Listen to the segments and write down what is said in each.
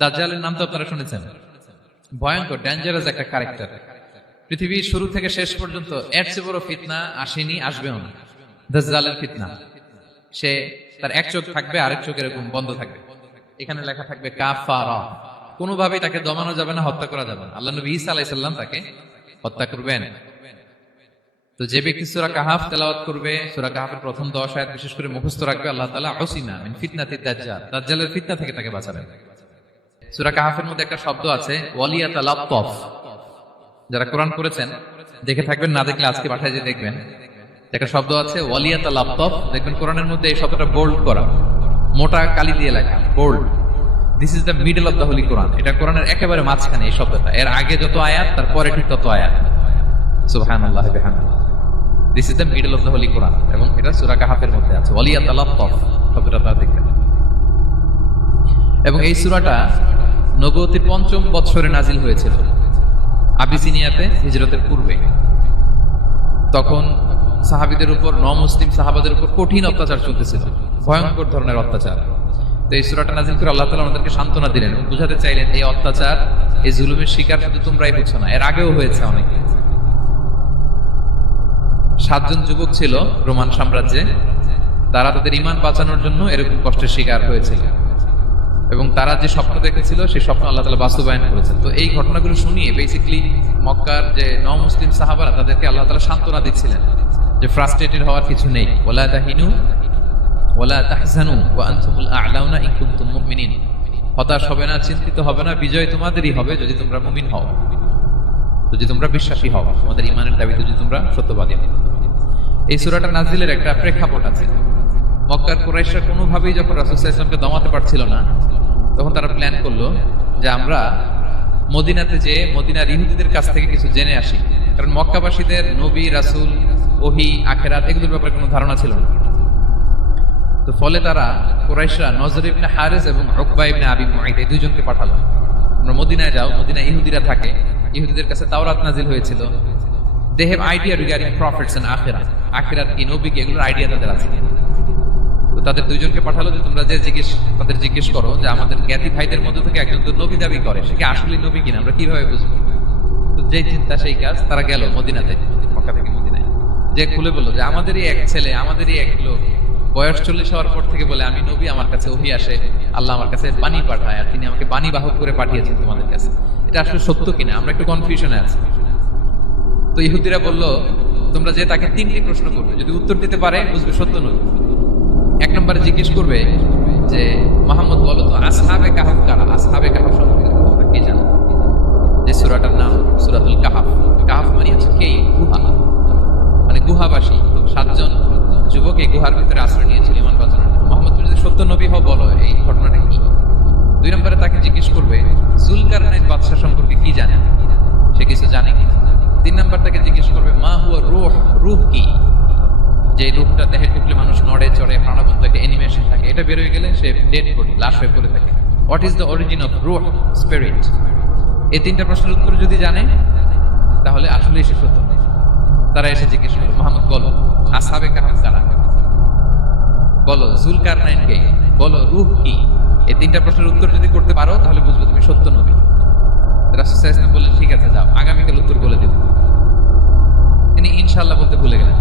দাজ্জালের নাম তো আপনারা শুনেছেন, ভয়ঙ্কর ডেঞ্জারাস একটা ক্যারেক্টার। পৃথিবীর শুরু থেকে শেষ পর্যন্ত এর চেয়ে বড় ফিতনা আসেনি, আসবেও না। দাজ্জালের ফিতনা, সে তার এক চোখ থাকবে, আরেক চোখ এরকম বন্ধ থাকবে, এখানে লেখা থাকবে কাফারা। কোনোভাবেই তাকে দমানো যাবে না, হত্যা করা যাবে না। আল্লাহ নবী ঈসা আলাইহিস সালাম তাকে হত্যা করবেন। তো যে ব্যক্তি সূরা কাহাফ তেলাওয়াত করবে, সূরা কাহাফের প্রথম 10 আয়াত বিশেষ করে মুখস্থ রাখবে, আল্লাহ তাআলা উসিমা মিন ফিতনাতিদ দাজ্জাল, দাজ্জালের ফিতনা থেকে তাকে বাঁচাবেন। সূরা কাহাফের মধ্যে একটা শব্দ আছে ওয়ালিয়াতালাত্তাফ। যারা কোরআন পড়েছেন দেখে থাকবেন, না দেখলে আজকে পাঠায় যে দেখবেন, একটা শব্দ আছে ওয়ালিয়াতালাত্তাফ। দেখবেন কোরআনের মধ্যে এই শব্দটা বোল্ড করা, মোটা কালি দিয়ে লেখা, bold. This is the middle of the holy Quran. এটা কোরআনের একেবারে মাঝখানে এই শব্দটা, এর আগে যত আয়াত তার পরে ঠিক তত আয়াত। সুবহানাল্লাহি ওয়া বিহামদিহি। This is the middle of the holy Quran, এবং এটা সূরা কাহাফের মধ্যে আছে ওয়ালিয়াতালাত্তাফ শব্দটা আপনারা দেখবেন। এবং এই সূরাটা নবুয়তের ৫ম বৎসরে নাজিল হয়েছিল, আবিসিনিয়াতে হিজরতের পূর্বে। তখন সাহাবীদের উপর, নমুসলিম সাহাবাদের উপর কঠিন অত্যাচার চলতেছিল, ভয়ঙ্কর ধরনের অত্যাচার। তো এই সূরাটা নাজিল করে আল্লাহ তাআলা আমাদেরকে সান্ত্বনা দিলেন, বুঝাতে চাইলেন এই অত্যাচার, এই জুলুমের শিকার শুধু তোমরাই হচ্ছ না, এর আগেও হয়েছে অনেকে। 7 জন যুবক ছিল রোমান সাম্রাজ্যে, তারা তাদের ঈমান বাঁচানোর জন্য এরকম কষ্টের শিকার হয়েছিল, এবং তারা যে স্বপ্ন দেখেছিল সেই স্বপ্ন আল্লাহ তাআলা বাস্তবায়ন করেছেন। তো এই ঘটনাগুলো শুনিয়ে বেসিক্যালি মক্কার যে নও-মুসলিম সাহাবারা, তাদেরকে আল্লাহ তাআলা সান্ত্বনা দিচ্ছিলেন যে ফ্রাস্ট্রেটেড হওয়ার কিছু নেই। ওয়ালা তাহিনু ওয়ালা তাহজানু ওয়া আনতুমুল আ'লাউনা ইন কুনতুম মুমিনিন। হতাশ হবে না, চিন্তিত হবে না, বিজয় তোমাদেরই হবে যদি তোমরা মুমিন হও, যদি তোমরা বিশ্বাসী হও, তোমাদের ঈমানের দাবিতে যদি তোমরা সত্যবাদী হও। এই সূরাটা নাজিলের একটা প্রেক্ষাপট আছে। মক্কার কুরাইশরা কোনোভাবেই যখন রাসূল সাল্লাল্লাহু আলাইহি ওয়াসাল্লামকে দমাতে পারছিল না, তখন তারা প্ল্যান করলো যে আমরা মদিনাতে যে মদিনার ইহুদিদের কাছ থেকে কিছু জেনে আসি, কারণ মক্কাবাসীদের নবী, রাসূল, ওহী, আখিরাত এগুলোর ব্যাপারে কোনো ধারণা ছিল না। তো ফলে তারা কুরাইশরা নজর ইবনে হারিস এবং উকবা ইবনে আবি মুআইত এই দুইজনকে পাঠালো, তোমরা মদিনায় যাও, মদিনায় ইহুদিরা থাকে, ইহুদিদের কাছে তাওরাত নাজিল হয়েছিল, they have idea regarding prophets and আখিরাত, আখিরাত কি, নবী কি, এগুলোর আইডিয়া তাদের আছে। তো তাদের দুইজনকে পাঠালো যে তোমরা যে তাদের জিজ্ঞেস করো যে আমাদের জ্ঞাতি ভাইদের মধ্যে থেকে একজন তো নবী দাবি করে, সে কি আসলে নবী কিনা, আমরা কিভাবে বুঝবো? তো যেই চিন্তা সেই কাজ, তারা গেল মদিনাতে, মক্কা থেকে মদিনায়, যে খুলে বললো যে আমাদেরই এক ছেলে, আমাদেরই এক লোক বয়স 40 হওয়ার পর থেকে বলে আমি নবী, আমার কাছে ওহী আসে, আল্লাহ আমার কাছে বাণী পাঠায়, আর তিনি আমাকে বাণী বাহক করে পাঠিয়েছেন তোমাদের কাছে, এটা আসলে সত্য কিনা, আমরা একটু কনফিউশনে আছি। তো ইহুদিরা বললো তোমরা যে তাকে 3টি প্রশ্ন করবে, যদি উত্তর দিতে পারে বুঝবে সত্য নবী। 1 নম্বরে জিজ্ঞেস করবে যে মুহাম্মদ বলো তো আসহাবে কাহাফ কারা, আসহাবে কাহাফ সম্পর্কে তোমরা কি জানো? যে সূরাটার নাম সূরাতুল কাহাফ। কাহাফ মানে হচ্ছে কেই, গুহা, মানে গুহাবাসী। 7 জন যুবক এই গুহার ভিতরে আশ্রয় নিয়েছিল ঈমান বাঁচানোর জন্য। মুহাম্মদ তুমি যদি সত্য নবী হও বলো এই ঘটনাটা কি। 2 নম্বরে তাকে জিজ্ঞেস করবে যুলকারনাইন বাদশা সম্পর্কে কি জানে, সে কিছু জানে কি। 3 নম্বর তাকে জিজ্ঞেস করবে মা হুয়া রূহ, রূহ কি, যে রূহটা দেহে ঢুকলে মানুষ নড়ে চড়ে, প্রাণবন্ত থাকে, অ্যানিমেশন থাকে, এটা বের হয়ে গেলে সে ডেড বডি, লাশ হয়ে পড়ে থাকে। What is the origin of রূহ, স্পিরিট। এই 3টা প্রশ্নের উত্তর যদি জানে তাহলে আসলেই সে সত্য। তারা এসে জিজ্ঞেস করলো মুহাম্মদ বলো আসহাবে কাহাফ কারা, বলো যুলকারনাইন কে, বলো রূহ কি। এই 3টা প্রশ্নের উত্তর যদি করতে পারো তাহলে বুঝবে তুমি সত্য নবী। রাসূল সাল্লাল্লাহু আলাইহি ওয়াসাল্লাম বললেন ঠিক আছে যাও, আগামীকাল উত্তর বলে দেব। তিনি ইনশাআল্লাহ বলতে ভুলে গেলেন।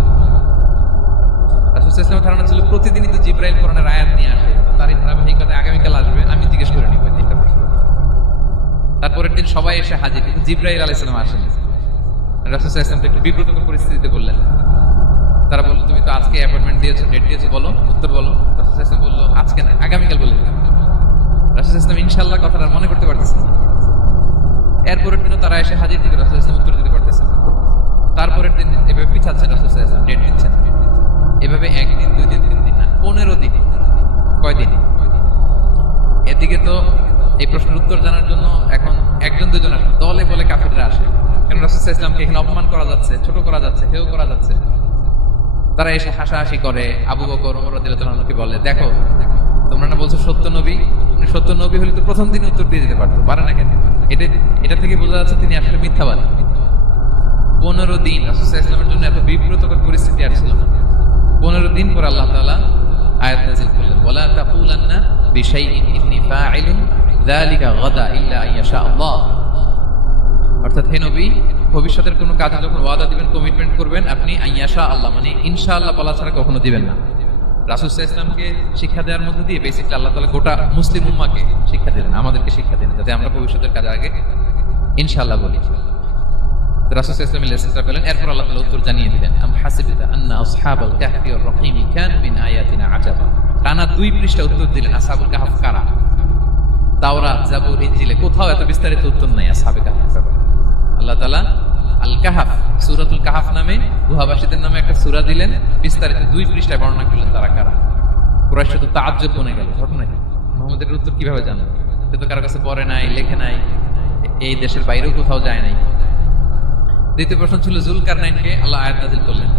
রাসূল সাল্লাল্লাহু আলাইহি ওয়াসাল্লামের ধারণা ছিল প্রতিদিনই তো জিবরাইল কোরআনের আয়াত নিয়ে আসে, তারই ধারাবাহিকতায় আগামীকাল আসবে, আমি জিজ্ঞেস করে নিব 3টা প্রশ্ন। তারপরের দিন সবাই এসে হাজির, কিন্তু জিবরাইল আলাইহিস সালাম আসেনি। রাসূল সাল্লাল্লাহু আলাইহি ওয়াসাল্লাম একটু বিব্রতকর পরিস্থিতিতে বললেন। তারা বলল তুমি তো আজকে অ্যাপয়েন্টমেন্ট দিয়েছো, ডেট দিয়েছো, বলো উত্তর বলো। রাসূল সাল্লাল্লাহু আলাইহি ওয়াসাল্লাম বলল আজকে না, আগামীকাল বলে দেব। রাসূল সাল্লাল্লাহু আলাইহি ওয়াসাল্লাম ইনশাআল্লাহ কথাটা মনে করতে পারতেছেন না। এরপরের দিনও তারা এসে হাজির, কিন্তু রাসূল সাল্লাল্লাহু আলাইহি ওয়াসাল্লাম উত্তর দিতে পারতেছেন না। তারপরের দিন এভাবে পিছাচ্ছেন রাসূল সাল্লাল্লাহু আলাইহি ওয়াসাল্লাম, ডেট দিচ্ছেন, এভাবে 1 দিন 2 দিন 3 দিন না 15 দিন। কয়দিন? এদিকে তো এই প্রশ্নের উত্তর জানার জন্য এখন 1 জন 2 জন আসে, দলে বলে কাফিররা আসে, কারণ রাসূল সাল্লাল্লাহু আলাইহি ওয়াসাল্লামকে এখানে অপমান করা যাচ্ছে, ছোট করা যাচ্ছে, হেয় করা যাচ্ছে। তারা এসে হাসাহাসি করে, আবু বকর, ওমর রাদিয়াল্লাহু আনহুকে বলে দেখো তোমরা না বলছো সত্য নবী, উনি সত্য নবী হলে তো প্রথম দিনে উত্তর দিয়ে দিতে পারতো, পারে না কেন? এটা থেকে বোঝা যাচ্ছে তিনি আসলে মিথ্যাবাদী। 15 দিন রাসূল সাল্লাল্লাহু আলাইহি ওয়াসাল্লামের জন্য এত বিব্রতকর পরিস্থিতি আর ছিল না। 15 দিন পর আল্লাহ তাআলা আয়াত নাযিল করলেন ওয়ালা তাকুলান্না বিশাইইন ইন্নী ফাইলুন যালিকা গাদা ইল্লা আইয়াশা আল্লাহ। অর্থাৎ হে নবী, ভবিষ্যতের কোনো কাজে যখন ওয়াদা দিবেন, কমিটমেন্ট করবেন, আপনি আইয়াশা আল্লাহ মানে ইনশাআল্লাহ বলা ছাড়া কখনো দিবেন না। রাসূল সাল্লাল্লাহু আলাইহি ওয়াসাল্লামকে শিক্ষা দেওয়ার মধ্যে দিয়ে বেসিক্যালি আল্লাহ তাআলা গোটা মুসলিম উম্মাহকে শিক্ষা দিলেন, আমাদেরকে শিক্ষা দিলেন, যাতে আমরা ভবিষ্যতের কাজে আগে ইনশাআল্লাহ বলি। রাসূল সাল্লাল্লাহু আলাইহি ওয়াসাল্লাম লেসনটা পেলেন, এরপর আল্লাহ তাআলা উত্তর জানিয়ে দিলেন, আম হাসিবতা আন্না আসহাবাল কাহফি ওয়ার রহিম কানু মিন আয়াতিনা আজাবা। টানা 2 পৃষ্ঠা উত্তর দিলেন আসহাবুল কাহফ কারা। তাওরাত, জাবুর, ইনজিলে কোথাও এত বিস্তারিত উত্তর নাই আসহাবে কাহফের ব্যাপারে। আল্লাহ তাআলা আল কাহফ, সূরাতুল কাহফ নামে গুহাবাসীদের নামে একটা সূরা দিলেন, বিস্তারিত 2 পৃষ্ঠায় বর্ণনা করলেন তারা কারা। কুরাইশ তো তাআজ্জুব বনে গেল, ঘটনা কি, মুহাম্মদের উত্তর কিভাবে জানলেন? সে তো কারো কাছে পড়ে নাই, লেখে নাই, এই দেশের বাইরেও কোথাও যায় নাই। দ্বিতীয় প্রশ্ন ছিল যুলকারনাইনকে আল্লাহ আয়াত নাযিল করলেন,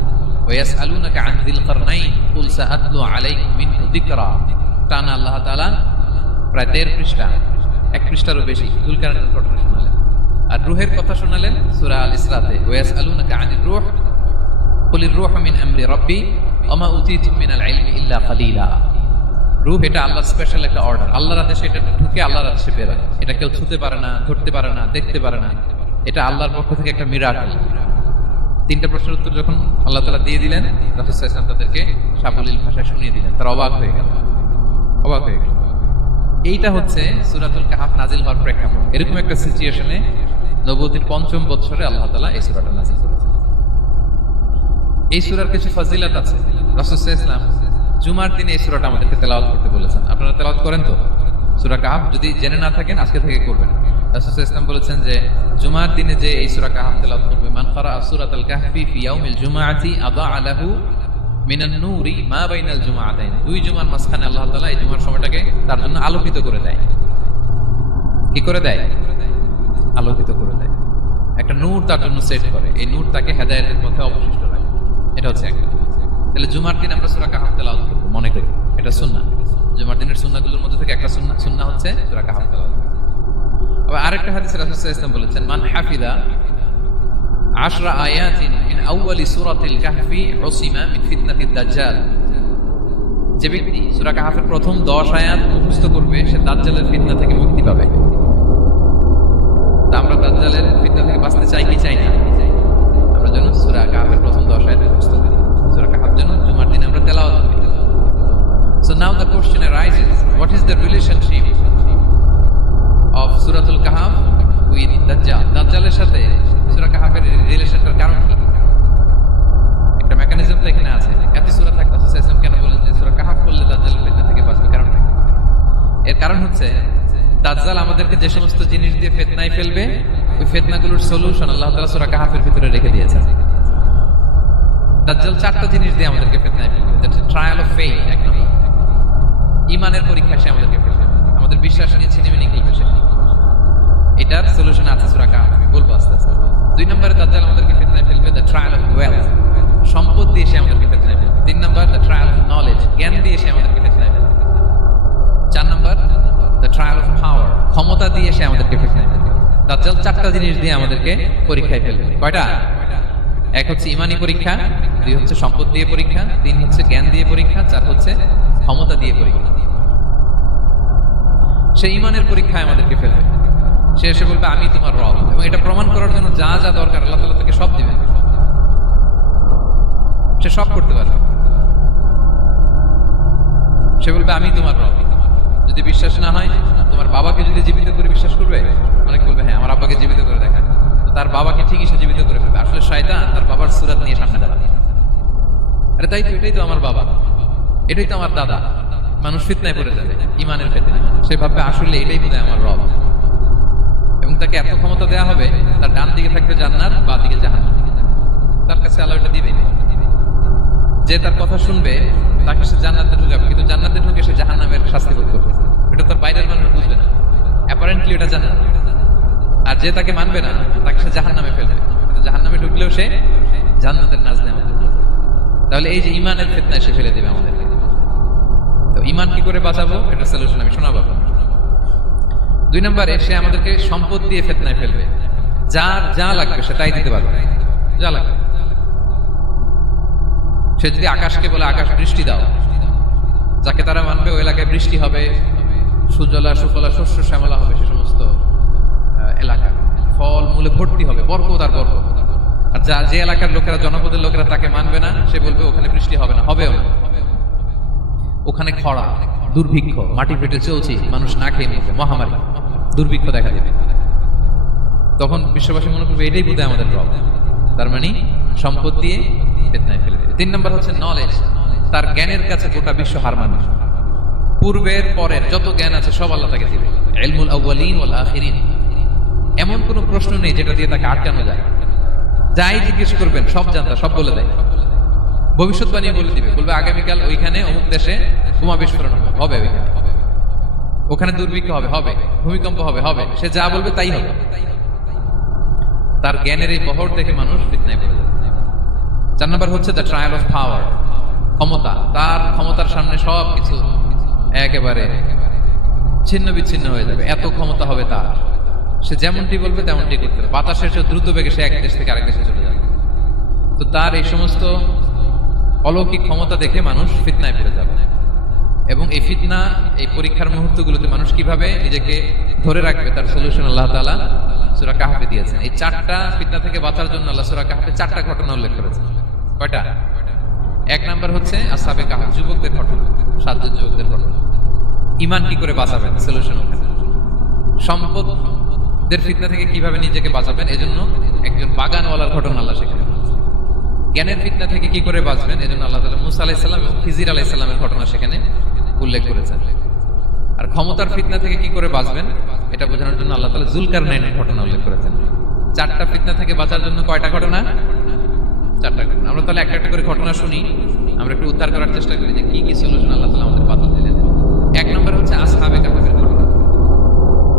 ওয়ায়াসআলুনাকা আন যিলকারনাইন কুল সাআতলু আলাইকুম মিনহু যিকরা। টানা আল্লাহ তাআলা প্রায় 1.5 পৃষ্ঠা, 1 পৃষ্ঠারও বেশি যুলকারনাইনের ঘটনা শোনালেন। আর রূহের কথা শোনালেন সূরা আল ইসরাতে, ওয়ায়াসআলুনাকা আনির রূহ কুলির রূহু মিন আমরি রাব্বি ওয়া মা উতীতুম মিনাল ইলমি ইল্লা কালিলা। রূহ এটা আল্লাহর স্পেশাল একটা অর্ডার, আল্লাহর আদেশে এটা ঢুকে আল্লাহর আদেশে বের হয়, এটা কেউ ছুঁতে পারে না, ধরতে পারে না, দেখতে পারে না, এটা আল্লাহর পক্ষ থেকে একটা মিরাকেল। 3টা প্রশ্নের উত্তর যখন আল্লাহ তাআলা দিয়ে দিলেন, রাসূল সাল্লাল্লাহু আলাইহি ওয়াসাল্লাম তাদেরকে সাবলীল ভাষায় শুনিয়ে দিলেন, তারা অবাক হয়ে গেল। এইটা হচ্ছে সূরাতুল কাহফ নাজিল হওয়ার প্রেক্ষাপট। এরকম একটা সিচুয়েশনে নবুয়তির 5ম বছরে আল্লাহ তাআলা এই সূরাটা নাজিল করেছেন। এই সূরার কিছু ফজিলত আছে। রাসূল সাল্লাল্লাহু আলাইহি ওয়াসাল্লাম জুমার দিনে এই সূরাটা আমাদেরকে তেলাওয়াত করতে বলেছেন। আপনারা তেলাওয়াত করেন তো? সূরা কাহফ যদি জেনে না থাকেন আজকে থেকে করবেন। রাসূল সাল্লাল্লাহু আলাইহি ওয়াসাল্লাম বলেছেন যে জুমার দিনে যে এই সূরা কাহফ তেলাওয়াত করবে, মান ক্বারা সূরাতুল কাহফি ফি ইয়াউমিল জুমআতি আদাআ লাহু মিনান নূরি মা বাইনাল জুমআতাইন। 2 জুমার মাঝখানে আল্লাহ তাআলা এই জুমার সময়টাকে তার জন্য আলোকিত করে দেয়। কি করে দেয়? আলোকিত করে দেয়। একটা নূর তার জন্য সেট করে, এই নূর তাকে হেদায়েতের পথে অবশিষ্ট রাখে। এটা হচ্ছে একটা। তাহলে জুমার দিন আমরা সূরা কাহফ তেলাওয়াত করব, মনে করি এটা সুন্নাহ। জুমার দিনের সুন্নাহগুলোর মধ্যে থেকে একটা সুন্নাহ হচ্ছে সূরা কাহফ তেলাওয়াত। আবার আরেকটা হাদিসে রাসূল সাল্লাল্লাহু আলাইহি ওয়াসাল্লাম বলেছেন, মান হাফিযা 10 আয়াতিন মিন আউয়ালি সূরাতিল কাহফি উসিমা মিন ফিতনাতিদ দাজ্জাল। যে ব্যক্তি সূরা কাহফের প্রথম 10 আয়াত মুখস্থ করবে, সে দাজ্জালের ফিতনা থেকে মুক্তি পাবে। তা আমরা দাজ্জালের ফিতনা থেকে বাঁচতে চাই কি চাই না? আমরা যেন সূরা কাহফের প্রথম 10 আয়াত মুখস্থ করি, সূরা কাহফ যেন জুমার দিন আমরা তেলাওয়াত করি। So now the question arises, what is the relationship of সূরাতুল কাহফ with দাজ্জাল? দাজ্জালের সাথে সূরা কাহফের রিলেশনটার কারণ কি? একটা মেকানিজম তো এখানে আছে। এত সূরা থাকতে রাসূল কেন বলেন যে সূরা কাহফ পড়লে দাজ্জালের ফিতনা থেকে বাঁচবে? কারণ কি? এর কারণ হচ্ছে দাজ্জাল আমাদেরকে যে সমস্ত জিনিস দিয়ে ফিতনায় ফেলবে, ওই ফিতনাগুলোর সলিউশন আল্লাহ তাআলা সূরা কাহফের ভিতরে রেখে দিয়েছেন। দাজ্জাল 4টা জিনিস দিয়ে আমাদেরকে ফিতনায় ফেলবে। That's trial of faith. এক নম্বর, ঈমানের পরীক্ষা সে আমাদেরকে ফেলবে, আমাদের বিশ্বাস নিয়ে ছিনিমিনি খেলবে সে। এটার সলিউশন আছে সূরা কাহফ, আমি বলবো আস্তে আস্তে। 2 নম্বরে দাজ্জাল আমাদেরকে ফিতনায় ফেলবে, দ্য ট্রায়াল অফ ওয়েলথ, সম্পদ দিয়ে সে আমাদেরকে ফিতনায় ফেলবে। 3 নম্বর, দ্য ট্রায়াল অফ নলেজ, জ্ঞান দিয়ে সে আমাদেরকে ফিতনায় ফেলবে। 4 নম্বর, দ্য ট্রায়াল অফ পাওয়ার, ক্ষমতা দিয়ে সে আমাদেরকে ফিতনায় ফেলবে। দাজ্জাল 4টা জিনিস দিয়ে আমাদেরকে পরীক্ষায় ফেলবে। কয়টা? 1 হচ্ছে ঈমানি পরীক্ষা, 2 হচ্ছে সম্পদ দিয়ে পরীক্ষা, 3 হচ্ছে জ্ঞান দিয়ে পরীক্ষা, 4 হচ্ছে ক্ষমতা দিয়ে পরীক্ষা। সে ঈমানের পরীক্ষায় আমাদেরকে ফেলবে। সে এসে বলবে আমি তোমার রব, এবং এটা প্রমাণ করার জন্য যা যা দরকার আল্লাহ তাআলা তাকে সব দিবেন। সে সব করতে পারবে। সে বলবে আমি তোমার রব। যদি বিশ্বাস না হয়, তোমার বাবাকে যদি জীবিত করে বিশ্বাস করবে, অনেকে বলবে হ্যাঁ আমার আব্বাকে জীবিত করে দেখা, তো তার বাবাকে ঠিকই সে জীবিত করে ফেলবে। আসলে শয়তান তার বাবার সূরত নিয়ে সামনে দাঁড়াবে, আরে তাই তো, এটাই তো আমার বাবা, এটাই তো আমার দাদা। মানুষ ফিতনায় পড়ে যাবে, ঈমানের ফিতনায়। সে ভাববে আসলে এটাই বোধহয় আমার রব, এবং তাকে এত ক্ষমতা দেওয়া হবে, তার ডান দিকে থাকবে জান্নাত, বাঁ দিকে জাহান্নাম। তার কাছে আল্লাহ এটা দিবে। যে তার কথা শুনবে তাকে সে জান্নাতে ঢুকাবে, কিন্তু জান্নাতে ঢুকে সে জাহান্নামের শাস্তি ভোগ করবে। এটা তার বাইরের মানুষ বুঝবে না, অ্যাপারেন্টলি এটা জান্নাত। আর যে তাকে মানবে না, তাকে সে জাহান্নামে ফেলবে, কিন্তু জাহান্নামে ঢুকলেও সে জান্নাতের নাজলে আমাদের। তাহলে এই যে ঈমানের ফিতনায় সে ফেলে দেবে আমাদেরকে। তো ঈমান কি করে বাঁচাবো, এটা সলিউশন আমি শোনাবো। 2 নম্বরে সে আমাদেরকে সম্পদ দিয়ে ফিতনায় ফেলবে। যার যা লাগবে সে তাই দিতে পারবে, যা লাগবে। সে যদি আকাশকে বলে আকাশ বৃষ্টি দাও, যাকে তারা মানবে ওই এলাকায় বৃষ্টি হবে, সুজলা সুফলা শস্য শ্যামলা হবে সে সমস্ত এলাকা, ফল মূলে ভর্তি হবে, বরকত আর বরকত। আর যে এলাকার লোকেরা, জনপদের লোকেরা তাকে মানবে না, সে বলবে ওখানে বৃষ্টি হবে না, হবেও না। ওখানে খরা, দুর্ভিক্ষ, মাটি ফেটে চলছে, মানুষ না খেয়ে মরবে, মহামারী, দুর্ভিক্ষ দেখা দেবে। তখন বিশ্ববাসী মনে করবে এটাই বোধহয় আমাদের রব। তার মানে সম্পদ দিয়ে ফিতনায় ফেলে দেবে। 3 নম্বর হচ্ছে নলেজ। তার জ্ঞানের কাছে গোটা বিশ্ব হার মানে। পূর্বের পরের যত জ্ঞান আছে সব আল্লাহ তাকে দিবে। ইলমুল আউয়ালিন ওয়াল আখিরিন, এমন কোন প্রশ্ন নেই যেটা দিয়ে তাকে আটকানো যায়। যাই জিজ্ঞেস করবেন সব জানতা, সব বলে দেয়। ভবিষ্যৎবাণী বলে দিবে, বলবে আগামীকাল ওইখানে অমুক দেশে বোমা বিস্ফোরণ হবে, ওখানে দুর্ভিক্ষ হবে, ভূমিকম্প হবে, সে যা বলবে তাই হবে। তার জ্ঞানের এই বহর দেখে মানুষ ফিতনায় পড়ে যায়। 4 নম্বর হচ্ছে দ্য ট্রায়াল অফ পাওয়ার, ক্ষমতা। তার ক্ষমতার সামনে সবকিছু একেবারে ছিন্ন বিচ্ছিন্ন হয়ে যাবে, এত ক্ষমতা হবে তার। সে যেমনটি বলবে তেমনটি করতে হবে। বাতাসের চেয়ে দ্রুত বেগে সে এক দেশ থেকে আরেক দেশে চলে যাবে। তো তার এই সমস্ত অলৌকিক ক্ষমতা দেখে মানুষ ফিতনায় পড়ে যাবে। এবং এই ফিতনা, এই পরীক্ষার মুহূর্তগুলোতে মানুষ কিভাবে নিজেকে ধরে রাখবে তার সলিউশন আল্লাহ তাআলা সূরা কাহফে দিয়েছেন। এই 4টা ফিতনা থেকে বাঁচার জন্য আল্লাহ সূরা কাহফে 4টা ঘটনা উল্লেখ করেছেন। কয়টা? 1 নাম্বার হচ্ছে আসহাবে কাহফ, যুবকদের ঘটনা, 7 জন যুবকদের ঘটনা। ঈমান কি করে বাঁচাবেন, সলিউশন ওখানে। সম্পদের ফিতনা থেকে কিভাবে নিজেকে বাঁচাবেন, এজন্য একজন বাগানওয়ালার ঘটনা আল্লাহ সেখানে। জ্ঞানের ফিতনা থেকে কি করে বাঁচবেন, এজন্য আল্লাহ তাআলা মুসা আলাইহিস সালাম এবং খিজির আলাইহিস সালামের ঘটনা সেখানে উল্লেখ করেছেন। আর ক্ষমতার ফিতনা থেকে কি করে বাঁচবেন এটা বোঝানোর জন্য আল্লাহ তাআলা যুলকারনাইনের ঘটনা উল্লেখ করেছেন। 4টা ফিতনা থেকে বাঁচার জন্য কয়টা ঘটনা? 4টা ঘটনা। আমরা তাহলে একটা একটা করে ঘটনা শুনি, আমরা একটু উদ্ধার করার চেষ্টা করি যে কি কি সলিউশন আল্লাহ তাআলা আমাদের বাতল দিলেন। 1 নম্বর হচ্ছে আসহাবে কাহফের ঘটনা।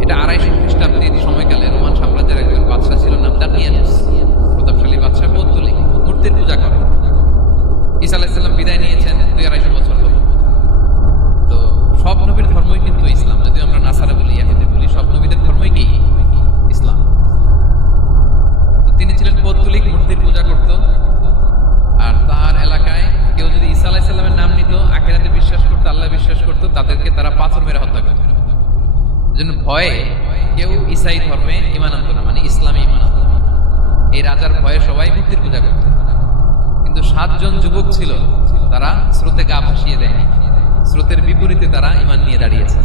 এটা 250 খ্রিস্টাব্দের সময়কালে রোমান সাম্রাজ্যের একজন বাদশা ছিল, নাম দাকিয়ানুস, প্রতাপশালী বাদশা, পৌত্তলিক, মূর্তির পূজা করে। ঈসা আলাইহিস সালাম বিদায় নিয়েছেন 200-250 বছর পর। তো সব নবীর ধর্মই কিন্তু ইসলাম, যদি আমরা নাসারা বলি, ইহুদি বলি, সব নবীদের ধর্মই কি ইসলাম। তো তিনি ছিলেন পৌত্তলিক, মূর্তির পূজা করত। আর তার এলাকায় কেউ যদি ঈসা আলাইহিস সালামের নাম নিত, আখিরাতে বিশ্বাস করত, আল্লাহ বিশ্বাস করত, তাদেরকে তারা পাথর মেরে হত্যা করত। এজন্য ভয়ে কেউ ঈসাই ধর্মে ঈমান আনত না, মানে ইসলামে ঈমান আনত না। এই রাজার ভয়ে সবাই মূর্তির পূজা করত। কিন্তু 7 জন যুবক ছিল, তারা স্রোতে গা ভাসিয়ে দেয়নি, স্রোতের বিপরীতে তারা ঈমান নিয়ে দাঁড়িয়েছে।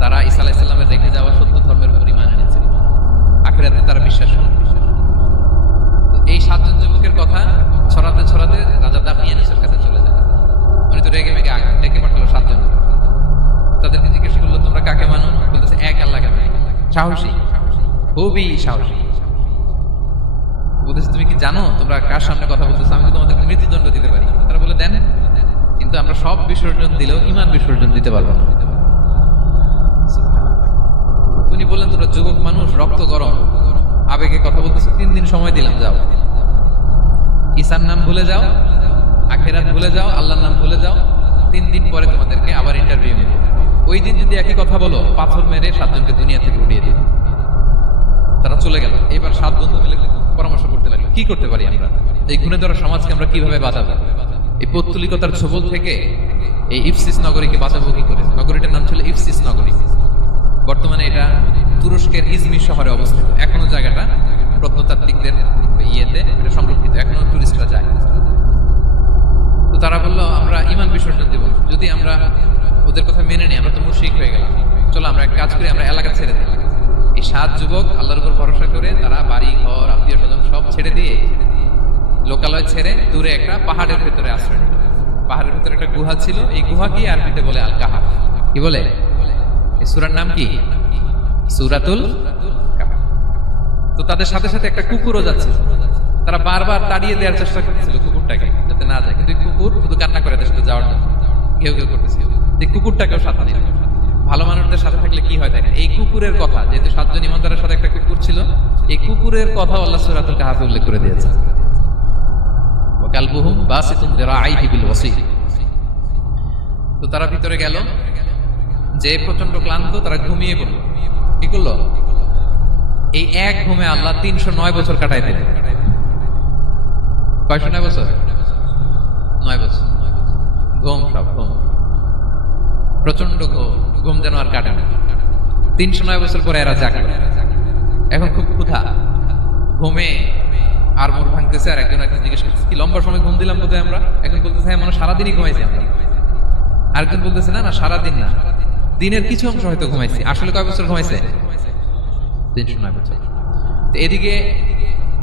তারা ঈসা আলাইহিস সালামের রেখে যাওয়া সত্য ধর্মের উপর ঈমান এনেছে, আখিরাতে তারা বিশ্বাস করে। এই 7 জন যুবকের কথা ছড়াতে ছড়াতে রাজা দাকিয়ানুসের কাছে চলে যায়। উনি তো রেগে মেগে ডেকে পাঠালো 7 জন। তাদেরকে জিজ্ঞেস করলো, তোমরা কাকে মানো? বলতেছে এক আল্লাহকে মানি। সাহসী, খুবই সাহসী। বলতেছে তুমি কি জানো তোমরা কার সামনে কথা বলতেছো? আমি তো তোমাদেরকে মৃত্যুদণ্ড দিতে পারি। তারা বলে দেন, কিন্তু আমরা সব বিসর্জন দিলেও ঈমান বিসর্জন দিতে পারবো না। উনি বললেন, তোমরা যুবক মানুষ, রক্ত গরম, আবেগে কথা বলতেছো, 3 দিন সময় দিলাম, যাও, ঈসার নাম ভুলে যাও, আখিরাত ভুলে যাও, আল্লাহর নাম ভুলে যাও। 3 দিন পরে তোমাদেরকে আবার ইন্টারভিউ নেব। ওই দিন যদি একই কথা বলো, পাথর মেরে 7 জনকে দুনিয়া থেকে উঠিয়ে দিবে। তারা চলে গেল। এবার 7 বন্ধু মিলে পরামর্শ করতে লাগলো, কি করতে পারি আমরা, এই গুণে ধরা সমাজকে আমরা কিভাবে বাঁচাবো, এই পৌত্তলিকতার ছোবল থেকে এই ইফসিস নগরীকে বাঁচাবো কি করে। নগরীটার নাম ছিল ইফসিস নগরী। বর্তমানে এটা তুরস্কের ইজমির শহরে অবস্থিত। এখনো জায়গাটা প্রত্নতাত্ত্বিকদের ইয়েতে এটা সংরক্ষিত, এখনো টুরিস্টরা যায়। তো তারা বললো, আমরা ঈমান বিসর্জন দেব না, যদি আমরা ওদের কথা মেনে নিই আমরা তো মুশরিক হয়ে গেলাম, চলো আমরা এক কাজ করি, আমরা এলাকা ছেড়ে দিই। এই 7 যুবক আল্লাহর উপর ভরসা করে তারা বাড়ি ঘর আত্মীয় স্বজন সব ছেড়ে দিয়ে, লোকালয় ছেড়ে দূরে একটা পাহাড়ের ভেতরে আশ্রয় নিল। পাহাড়ের ভেতরে একটা গুহা ছিল, এই গুহাকে আরবিতে বলে আল কাহাফ। কি বলে? এই সূরার নাম কি? সূরাতুল কাহাফ। তো তাদের সাথে সাথে একটা কুকুরও যাচ্ছে। তারা বারবার তাড়িয়ে দেওয়ার চেষ্টা করতেছিল কুকুরটাকে, যাতে না যায়, কিন্তু কুকুর শুধু কান্না করে তাদের সাথে যাওয়ার জন্য ঘেউ ঘেউ করতেছিল। এই কুকুরটাকেও সাথে নিল। ভালো মানুষদের সাথে থাকলে কি হয় দেখেন, এই কুকুরের কথা, যেহেতু 7 জন ইমানদারের সাথে একটা কুকুর ছিল, এই কুকুরের কথা আল্লাহ সূরাতুল কাহাফে উল্লেখ করে দিয়েছে। ওয়া কালবুহুম বাসিতুন যিরাআইহি বিল ওয়াসিল। তো তারা ভিতরে গেল, যে প্রচন্ড ক্লান্ত, তারা ঘুমিয়ে পড়ল। কি করলো? এই এক ঘুমে আল্লাহ 309 বছর কাটাই দিলেন। কয়শো 9 বছর? 9 বছর ঘুম, সব ঘুম। প্রচন্ড ঘুম যেন আর কাটে না। 309 বছর পরে এরা জাগলো, এখন খুব ক্ষুধা, ঘুমে আর মোর ভাঙতেছে। আর একজন জিজ্ঞেস করতেছে, কি লম্বা সময় ঘুম দিলাম বোধহয় আমরা? একজন বলতেছে, হ্যাঁ, মানে সারাদিনই ঘুমাইছি আমরা। আরেকজন বলতেছে, না না, সারাদিন না, দিনের কিছু অংশ হয়তো ঘুমাইছি। আসলে কয় বছর ঘুমাইছে? 309 বছর। এদিকে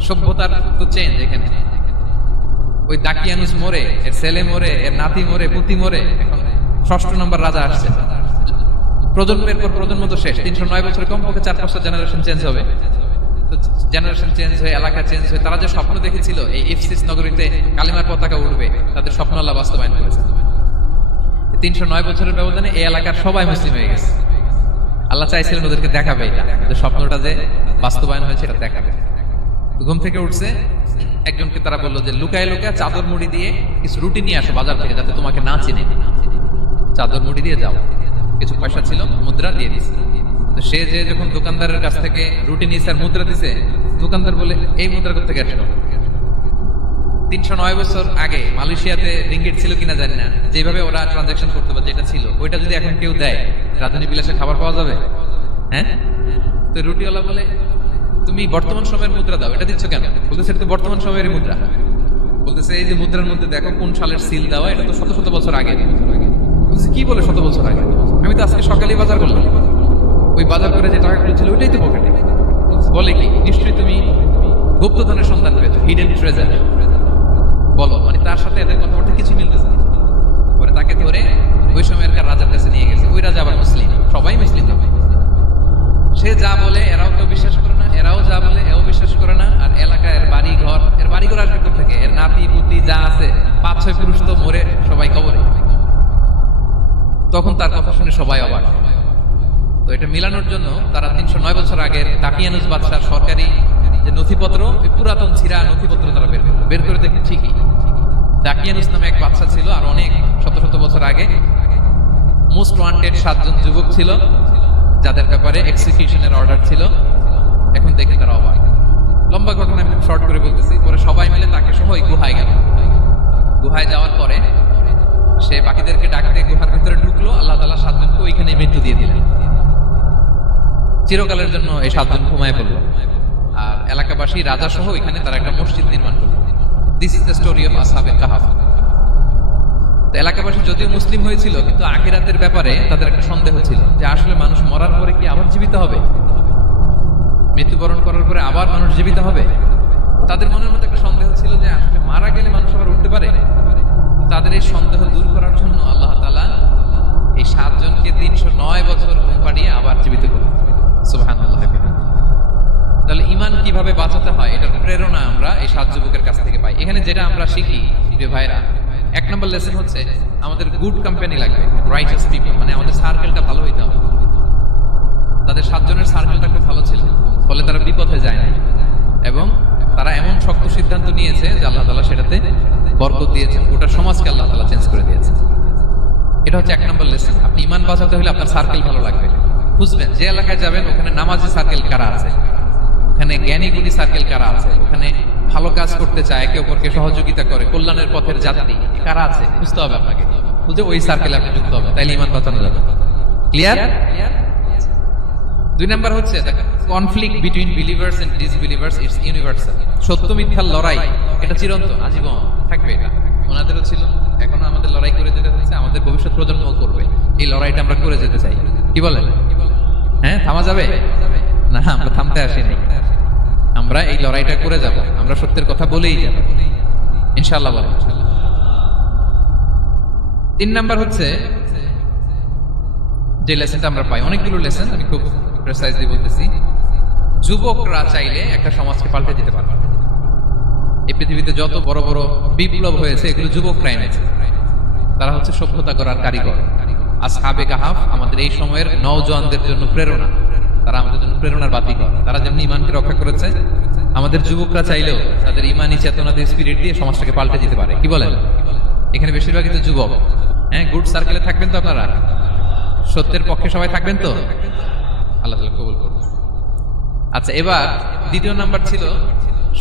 সভ্যতার তো চেঞ্জ। এখানে ওই দাকিয়ানুস মরে, এর ছেলে মরে, এর নাতি মরে, পুতি মরে, এখন 6ষ্ঠ নম্বর রাজা আসছে। প্রজন্মের পর প্রজন্ম তো শেষ। 309 বছরে কমপক্ষে 4-5টা জেনারেশন চেঞ্জ হবে। তো জেনারেশন চেঞ্জ হয়ে, এলাকা চেঞ্জ হয়ে, তারা যে স্বপ্ন দেখেছিল এই ইফসিস নগরীতে কালিমার পতাকা উঠবে, তাদের স্বপ্ন আল্লাহ বাস্তবায়ন করেছে। 309 বছরের ব্যবধানে এই এলাকার সবাই মুসলিম হয়ে গেছে। আল্লাহ চাইছিলেন ওদেরকে দেখাবে এটা, যে স্বপ্নটা যে বাস্তবায়ন হয়েছে এটা দেখাবে। ঘুম থেকে উঠছে, একজনকে তারা বললো যে লুকায় লুকায় চাদর মুড়ি দিয়ে কিছু রুটি নিয়ে আসো বাজার থেকে, যাতে তোমাকে না চিনে। চাদর মুড়ি দিয়ে যাও। কিছু পয়সা ছিল, মুদ্রা দিয়ে দিছে। তো সে যে যখন দোকানদারের কাছ থেকে রুটি নিয়েছে আর মুদ্রা দিছে, দোকানদার বলে, এই মুদ্রা কোথা থেকে আসলো? 309 বছর আগে মালয়েশিয়াতে রিঙ্গিট ছিল কিনা জানি না, যেভাবে ওরা ট্রানজাকশন করতে পারে, যেটা ছিল ওইটা যদি এখন কেউ দেয়, রাজধানী বিলাসে খাবার পাওয়া যাবে? হ্যাঁ। তো রুটিওয়ালা বলে, তুমি বর্তমান সময়ের মুদ্রা দাও, এটা দিচ্ছ কেন? বলতেছে, এটা তো বর্তমান সময়ের মুদ্রা। বলতেছে, এই যে মুদ্রার মধ্যে দেখো কোন সালের সিল দেওয়া, এটা তো শত শত বছর আগে। বলতেছে, কি বলে শত বছর আগে? আমি তো আজকে সকালেই বাজার করলাম, ওই বাজার করে যে টাকাগুলো ছিল ওইটাই তো পকেটে। বলে কি, নিশ্চয়ই তুমি গুপ্তধনের সন্ধান পেয়েছো, হিডেন ট্রেজার। বলো, মানে তার সাথে এদের কথাবার্তা কিছু মিলতেছে না। পরে তাকে ধরে ওই সময়কার রাজার কাছে নিয়ে গেছে। ওই রাজা আবার মুসলিম, সবাই মুসলিম। সে যা বলে এরাও কেউ বিশ্বাস করে না, এরাও যা বলে এও বিশ্বাস করে না। আর এলাকায় এর বাড়ি ঘর আসবে কোথা থেকে? এর নাতি পুতি যা আছে 5-6 পুরুষ তো মরে সবাই কবরে। তখন তার কথা শুনে সবাই অবাক। তো এটা মিলানোর জন্য তারা 309 বছর আগের দাকিয়ানুস বাদশার সরকারি যে নথিপত্র, পুরাতন ছিঁড়া নথিপত্র তারা বের করে দেখে ঠিকই দাকিয়ানুস নামে এক বাদশা ছিল, আর অনেক শত শত বছর আগে মোস্ট ওয়ান্টেড 7 জন যুবক ছিল, যাদের ব্যাপারে এক্সিকিউশনের অর্ডার ছিল। এখন দেখে তারা অবাক। লম্বা ঘটনা আমি শর্ট করে বলতেছি। পরে সবাই মিলে তাকে সহ ওই গুহায় গেল। গুহায় যাওয়ার পরে সে বাকিদেরকে ডাকতে গুহার ভিতরে ঢুকলো। আল্লাহ তাআলা 7 জনকে ওইখানে মৃত্যু দিয়ে দিলেন। চিরকালের জন্য এই 7 জন ঘুমায় পড়ল। আর এলাকাবাসী রাজা সহ এখানে তারা একটা মসজিদ নির্মাণ করল। This is the story of আসহাবে কাহাফ। তো এলাকাবাসী যদিও মুসলিম হয়েছিল, কিন্তু আখিরাতের ব্যাপারে তাদের একটা সন্দেহ ছিল, যে আসলে মানুষ মরার পরে কি আবার জীবিত হবে? মৃত্যুবরণ করার পরে আবার মানুষ জীবিত হবে? তাদের মনের মধ্যে একটা সন্দেহ ছিল যে আসলে মারা গেলে মানুষ আবার উঠতে পারে। তাদের এই সন্দেহ দূর করার জন্য আল্লাহ তাআলা এই 7 জনকে 309 বছর ঘুম পাড়িয়ে আবার জীবিত করলেন। সুবহানাল্লাহ। তাহলে ঈমান কিভাবে বাঁচাতে হয়, এটার প্রেরণা আমরা এই 7 যুবকের কাছ থেকে পাই। এখানে যেটা আমরা শিখি, প্রিয় ভাইরা, 1 নম্বর লেসন হচ্ছে আমাদের গুড কোম্পানি লাগবে, রাইটার্স পিপল, মানে আমাদের সার্কেলটা ভালো হইতে হবে। তাদের 7 জনের সার্কেলটা খুব ভালো ছিল, ফলে তারা বিপথে যায় না, এবং তারা এমন শক্ত সিদ্ধান্ত নিয়েছে যে আল্লাহ তাআলা সেটাতে বরকত দিয়েছেন, গোটা সমাজকে আল্লাহ তাআলা চেঞ্জ করে দিয়েছে। এটা হচ্ছে 1 নম্বর লেসন। আপনি ঈমান বাঁচাতে হলে আপনার সার্কেল ভালো লাগবে। বুঝবেন যে এলাকায় যাবেন ওখানে নামাজি সার্কেল কারা আছে, ওখানে জ্ঞানী গুণী সার্কেল কারা আছে, ওখানে ভালো কাজ করতে চায়, একে অপরকে সহযোগিতা করে, কল্যাণের পথের যাত্রী কারা আছে বুঝতে হবে আপনাকে। বুঝে ওই সার্কেলে আপনি যুক্ত হবে, তাইলে ঈমান বাঁচানো যাবে। ক্লিয়ার? 2 নাম্বার হচ্ছে conflict between believers and disbelievers it's universal. সত্য মিথ্যার লড়াই, এটা চিরন্তন, আজীবন থাকবে। এটা ওনাদেরও ছিল, এখনো আমাদের লড়াই করে যেতে হচ্ছে, আমাদের ভবিষ্যৎ প্রজন্মও করবে। এই লড়াইটা আমরা করে যেতে চাই। কি বলেন? হ্যাঁ, থামা যাবে না? আমরা থামতে আসিনি, আমরা এই লড়াইটা করে যাব। আমরা সত্যের কথা বলেই যাব ইনশাআল্লাহ। বলেন। 3 নাম্বার হচ্ছে যে লেসনটা আমরা পাই, অনেকগুলো লেসন, আমি খুব প্রেসাইজলি বলতেছি। যুবকরা চাইলে একটা সমাজকে পাল্টে দিতে পারবে। এই পৃথিবীতে যত বড় বড় বিপ্লব হয়েছে এগুলো যুবকরা এনেছে। তারা হচ্ছে সভ্যতা করার কারিগর। আসহাবে কাহাফ আমাদের এই সময়ের নওজওয়ানদের জন্য প্রেরণা, তারা আমাদের জন্য প্রেরণার বাতিঘর। তারা যেমনি ঈমানকে রক্ষা করেছে, আমাদের যুবকরা চাইলেও তাদের ঈমানি চেতনা দিয়ে, স্পিরিট দিয়ে সমাজটাকে পাল্টে দিতে পারে। কি বলেন? এখানে বেশিরভাগই তো যুবক। হ্যাঁ, গুড সার্কেলে থাকবেন তো আপনারা? সত্যের পক্ষে সবাই থাকবেন তো? আল্লাহ তাআলা কবুল করুন। আচ্ছা, এবার 2 নাম্বার ছিল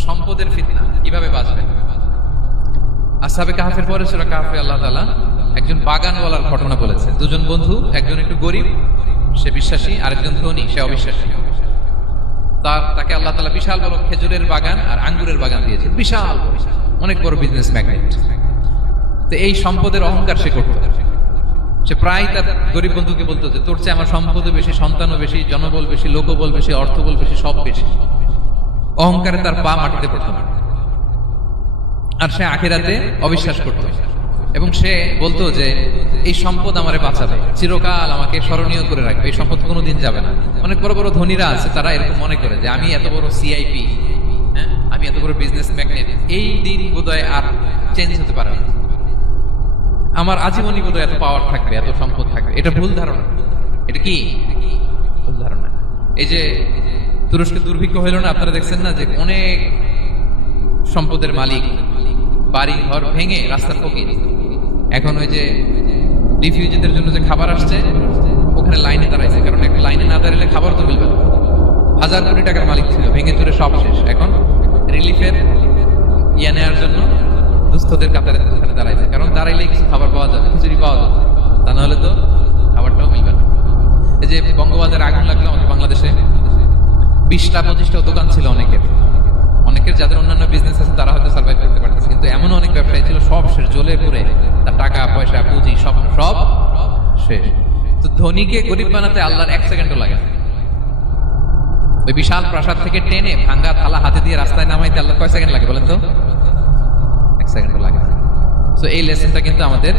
সম্পদের ফিতনা, কিভাবে বাঁচবেন। আসহাবে কাহাফের পরে সূরা কাহাফে আল্লাহ তাআলা একজন বাগানওয়ালার ঘটনা বলেছে। দুজন বন্ধু, একজন একটু গরিব, সে বিশ্বাসী, আরেকজন ধনী, সে অবিশ্বাসী। তাকে আল্লাহ তাআলা বিশাল বড় খেজুরের বাগান আর আঙ্গুরের বাগান দিয়েছে, বিশাল অনেক বড় বিজনেস ম্যাগনেট। তো এই সম্পদের অহংকার সে করত। সে প্রায় তার গরিব বন্ধুকে বলতো যে তোর চেয়ে আমার সম্পদও বেশি, সন্তানও বেশি, জনবল বেশি, লোকবল বেশি, অর্থবল বেশি, সব বেশি। অহংকারে তার পা মাটিতে পড়তো না। আর সে আখিরাতে অবিশ্বাস করত এবং সে বলতো যে এই সম্পদ আমারে বাঁচাবে, চিরকাল আমাকে স্মরণীয় করে রাখবে, এই সম্পদ কোনোদিন যাবে না। অনেক বড় বড় ধনীরা আছে, তারা এরকম মনে করে যে আমি এত বড় সিআইপি, আমি এত বড় বিজনেস ম্যাগনেট, এই দিন বোধহয় আর চেঞ্জ হতে পারে না, আমার আজীবনই বোধহয় এত পাওয়ার থাকবে, এত সম্পদ থাকবে। এটা ভুল ধারণা। এটা কি ভুল ধারণা? এই যে তুরস্কে দুর্ভিক্ষ হইল না, আপনারা দেখছেন না যে অনেক সম্পদের মালিক বাড়ি ঘর ভেঙে রাস্তার ফকির। এখন ওই যে রিফিউজিদের জন্য যে খাবার আসছে, ওখানে লাইনে দাঁড়াইছে, কারণ একটা লাইনে না দাঁড়ালে খাবার তো মিলবে না। 1000 কোটি টাকার মালিক ছিল, ভেঙে চুরে সব শেষ। এখন রিলিফের নেওয়ার জন্য দুস্থদের কাতারে ওখানে দাঁড়াইছে, কারণ দাঁড়াইলে কিছু খাবার পাওয়া যাবে, খিচুড়ি পাওয়া যাবে, তা নাহলে তো খাবারটাও মিলবে না। এই যে বঙ্গবাজারে আগুন লাগলো আমাদের বাংলাদেশে, 20টা-25টা দোকান ছিল অনেকের যাদের অন্যান্য বিজনেস আছে তারা হয়তো সার্ভাইভ করতে পারতেছে, কিন্তু এমন অনেক ব্যবসায়ী ছিল সব শেষ, জ্বলে পুড়ে, তার টাকা পয়সা পুঁজি সব শেষ। তো ধনীকে গরিব বানাতে আল্লাহর 1 সেকেন্ডও লাগে না। ওই বিশাল প্রাসাদ থেকে টেনে ভাঙ্গা থালা হাতে দিয়ে রাস্তায় নামাইতে আল্লাহ কয় সেকেন্ড লাগে বলেন তো? 1 সেকেন্ডও লাগে। তো এই লেসনটা কিন্তু আমাদের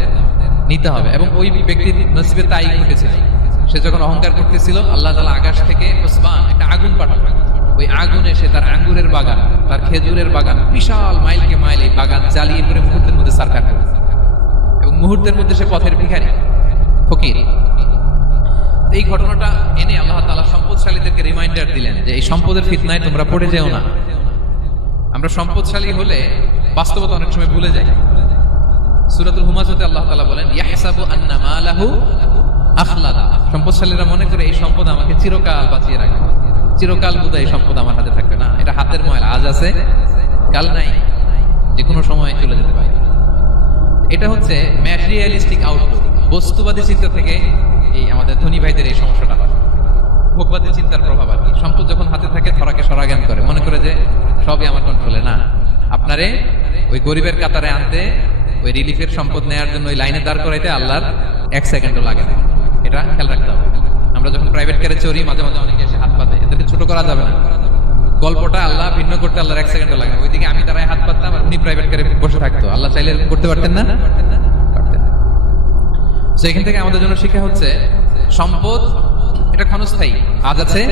নিতে হবে। এবং ওই ব্যক্তির নসিবে তাই ঘটেছিল। সে যখন অহংকার করতেছিল, আল্লাহ তাআলা আকাশ থেকে উসমান একটা আগুন পাঠালো। ওই আগুন এসে তার আঙ্গুরের বাগান, তার খেজুরের বাগান, বিশাল মাইলকে মাইল এই বাগান জ্বালিয়ে পড়ে মুহূর্তের মধ্যে সারকার করে, এবং মুহূর্তের মধ্যে সে পথের ভিখারি, ফকির। এই ঘটনাটা এনে আল্লাহ তাআলা সম্পদশালীদেরকে রিমাইন্ডার দিলেন যে এই সম্পদের ফিতনায় তোমরা পড়ে যেও না। আমরা সম্পদশালী হলে বাস্তবতা অনেক সময় ভুলে যাই। সূরাতুল হুমাজাতে আল্লাহ তাআলা বলেন, ইয়াহসাবু আন্না মালাহু আখলাদা। সম্পদশালীরা মনে করে এই সম্পদ আমাকে চিরকাল বাঁচিয়ে রাখবে, চিরকাল বোধহয় এই সম্পদ আমার হাতে থাকবে না, এটা হাতের ময়লা, আজ আছে কাল নাই, যে কোনো সময় চলে যেতে পারে। এটা হচ্ছে ম্যাটেরিয়ালিস্টিক আউটলুক, বস্তুবাদী চিন্তা থেকে এই আমাদের ধনী ভাইদের এই সমস্যাটা হয়। ভোগবাদী চিন্তার প্রভাব আর কি। সম্পদ যখন হাতে থাকে ধরাকে সরাজ্ঞান করে, মনে করে যে সবই আমার কন্ট্রোলে। না, আপনারে ওই গরিবের কাতারে আনতে, ওই রিলিফের সম্পদ নেওয়ার জন্য ওই লাইনে দাঁড় করাইতে আল্লাহর 1 সেকেন্ডও লাগে না। এটা খেয়াল রাখতে হবে। আমরা যখন প্রাইভেট কারে চড়ি, মাঝে মাঝে অনেকে এসে হাত পাতে, এদেরকে ছোট করা যাবে না। গল্পটা আল্লাহ ভিন্ন করতে আল্লাহর 1 সেকেন্ডও লাগে না। ওইদিকে আমি তারাই হাত পাততাম আর উনি প্রাইভেট কারে বসে থাকতো, আল্লাহ চাইলে করতে পারতেন না? পারতেন। তো এখান থেকে আমাদের জন্য শিক্ষা হচ্ছে সম্পদ এটা ক্ষণস্থায়ী, আজ আছে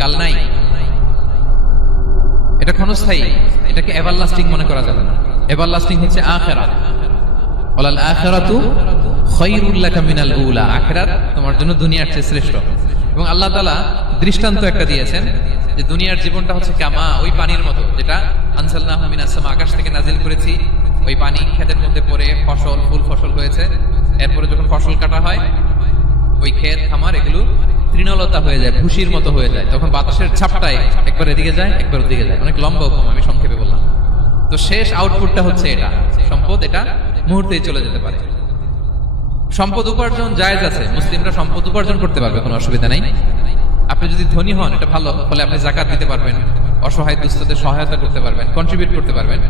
কাল নাই। এটা ক্ষণস্থায়ী, এটাকে এভারলাস্টিং মনে করা যাবে না। এভারলাস্টিং হচ্ছে আখিরাত। ওয়ালাল আখিরাতু খায়রুল লাকা মিনাল উলা। আখিরাত তোমার জন্য দুনিয়ার চেয়ে শ্রেষ্ঠ। এবং আল্লাহ তাআলা দৃষ্টান্ত একটা দিয়েছেন যে দুনিয়ার জীবনটা হচ্ছে কামা, ওই পানির মতো, যেটা আনজালনাহু মিনাস সামা, আকাশ থেকে নাজিল করেছি। ওই পানি ক্ষেতের মধ্যে পড়ে ফসল, ফুল ফসল হয়েছে। এরপরে যখন ফসল কাটা হয়, ওই ক্ষেত খামার এগুলো তৃণলতা হয়ে যায়, ভুসির মতো হয়ে যায়। তখন বাতাসের ঝাপটায় একবার এদিকে যায়, একবার ওদিকে যায়। অনেক লম্বা উপমা, আমি সংক্ষেপে বললাম। তো শেষ আউটপুটটা হচ্ছে এটা, সম্পদ এটা মুহূর্তেই চলে যেতে পারে। সম্পদ উপার্জন জায়েজ আছে, মুসলিমরা সম্পদ উপার্জন করতে পারবে, কোনো অসুবিধা নাই। আপনি যদি ধনী হন এটা ভালো, ফলে আপনি যাকাত দিতে পারবেন, অসহায় দুস্থদের সহায়তা করতে পারবেন, কন্ট্রিবিউট করতে পারবেন।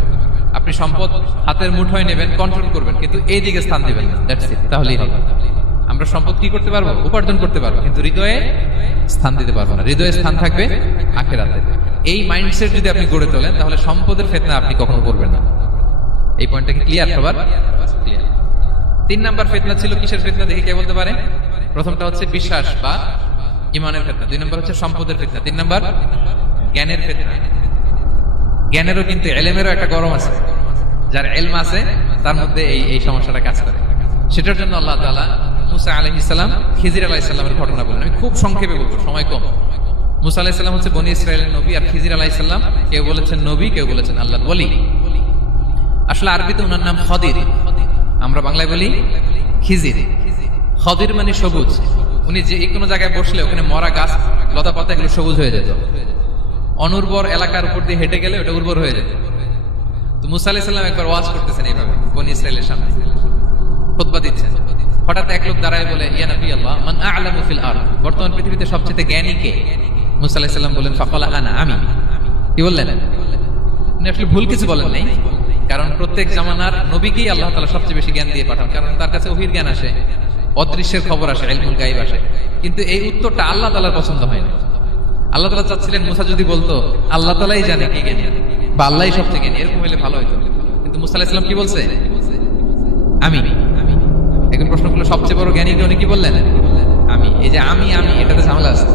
আপনি সম্পদ হাতের মুঠোয় নেবেন, কন্ট্রোল করবেন, কিন্তু এই দিকে স্থান দিবেন, দ্যাটস ইট, তাহলেই হবে। আমরা সম্পদ কি করতে পারবো? উপার্জন করতে পারবো, কিন্তু হৃদয়ে স্থান দিতে পারবো না। হৃদয়ে স্থান থাকবে আখিরাতে। এই মাইন্ডসেট যদি আপনি গড়ে তোলেন, তাহলে সম্পদের ফিতনা আপনি কখনো করবেন না। এই পয়েন্টটা কি ক্লিয়ার সবার? ক্লিয়ার। 3 নাম্বার ফিতনা ছিল কিসের ফিতনা দেখি কে বলতে পারে? প্রথমটা হচ্ছে বিশ্বাস বা ঈমানের ফিতনা, 2 নাম্বার হচ্ছে সম্পদের ফিতনা, 3 নাম্বার জ্ঞানের ফিতনা। জ্ঞানেরও কিন্তু ইলমেরও একটা গরম আছে। যার ইলম আছে তার মধ্যে এই সমস্যাটা কাজ করে। সেটার জন্য আল্লাহ তাআলা মুসা আলাইহিস সালাম, খিজির আলাইহিস সালামের ঘটনা বলেন। আমি খুব সংক্ষেপে বলবো, সময় কম। মুসা আলাইহিস সালাম হচ্ছে বনি ইসরাইলের নবী, আর খিজির আলাইহিস সালাম কেউ বলেছেন নবী, কেউ বলেছেন আল্লাহর ওলি। আসলে আরবিতে ওনার নাম খদির, আমরা বাংলায় বলি খিজির। খদির মানে সবুজ। উনি যে কোনো জায়গায় বসলে ওখানে মরা গাছ, লতা পাতা এগুলো সবুজ হয়ে যেত। অনুর্বর এলাকার উপর দিয়ে হেঁটে গেলে ওটা উর্বর হয়ে যেত। তো মুসা আলাইহিস সালাম একবার ওয়াজ করতেছেন এইভাবে বনি ইসরাইলের সামনে। খুতবা দিচ্ছেন, হঠাৎ এক লোক দাঁড়ায় বলে, ইয়া নবী আল্লাহ, মান আ'লামু ফিল আরদ, বর্তমান পৃথিবীতে সবচেয়ে জ্ঞানী কে? মুসা আলাইহিস সালাম বলেন, ফাকালা আনা, আমি। কি বললেন? উনি আসলে ভুল কিছু বলেন নাই, কারণ প্রত্যেক জামানার নবীকেই আল্লাহ তাআলা সবচেয়ে বেশি জ্ঞান দিয়ে পাঠান, কারণ তার কাছে ওহীর জ্ঞান আসে, অদৃশ্যের খবর আসে, ইলমুল গায়ব আসে। কিন্তু এই উত্তরটা আল্লাহ তাআলার পছন্দ হয় না। আল্লাহ তাআলা চাচ্ছিলেন মুসা যদি বলতো আল্লাহ তাআলাই জানে কি জ্ঞানী বা আল্লাহই সবচেয়ে জ্ঞানী, এরকম হলে ভালো হতো। কিন্তু মুসা আলাইহিস সালাম কি বলছে? আমি। এখন প্রশ্ন করলো সবচেয়ে বড় জ্ঞানী কে? উনি কি বললেন? আমি। এই যে আমি এটাতে ঝামেলা আছে।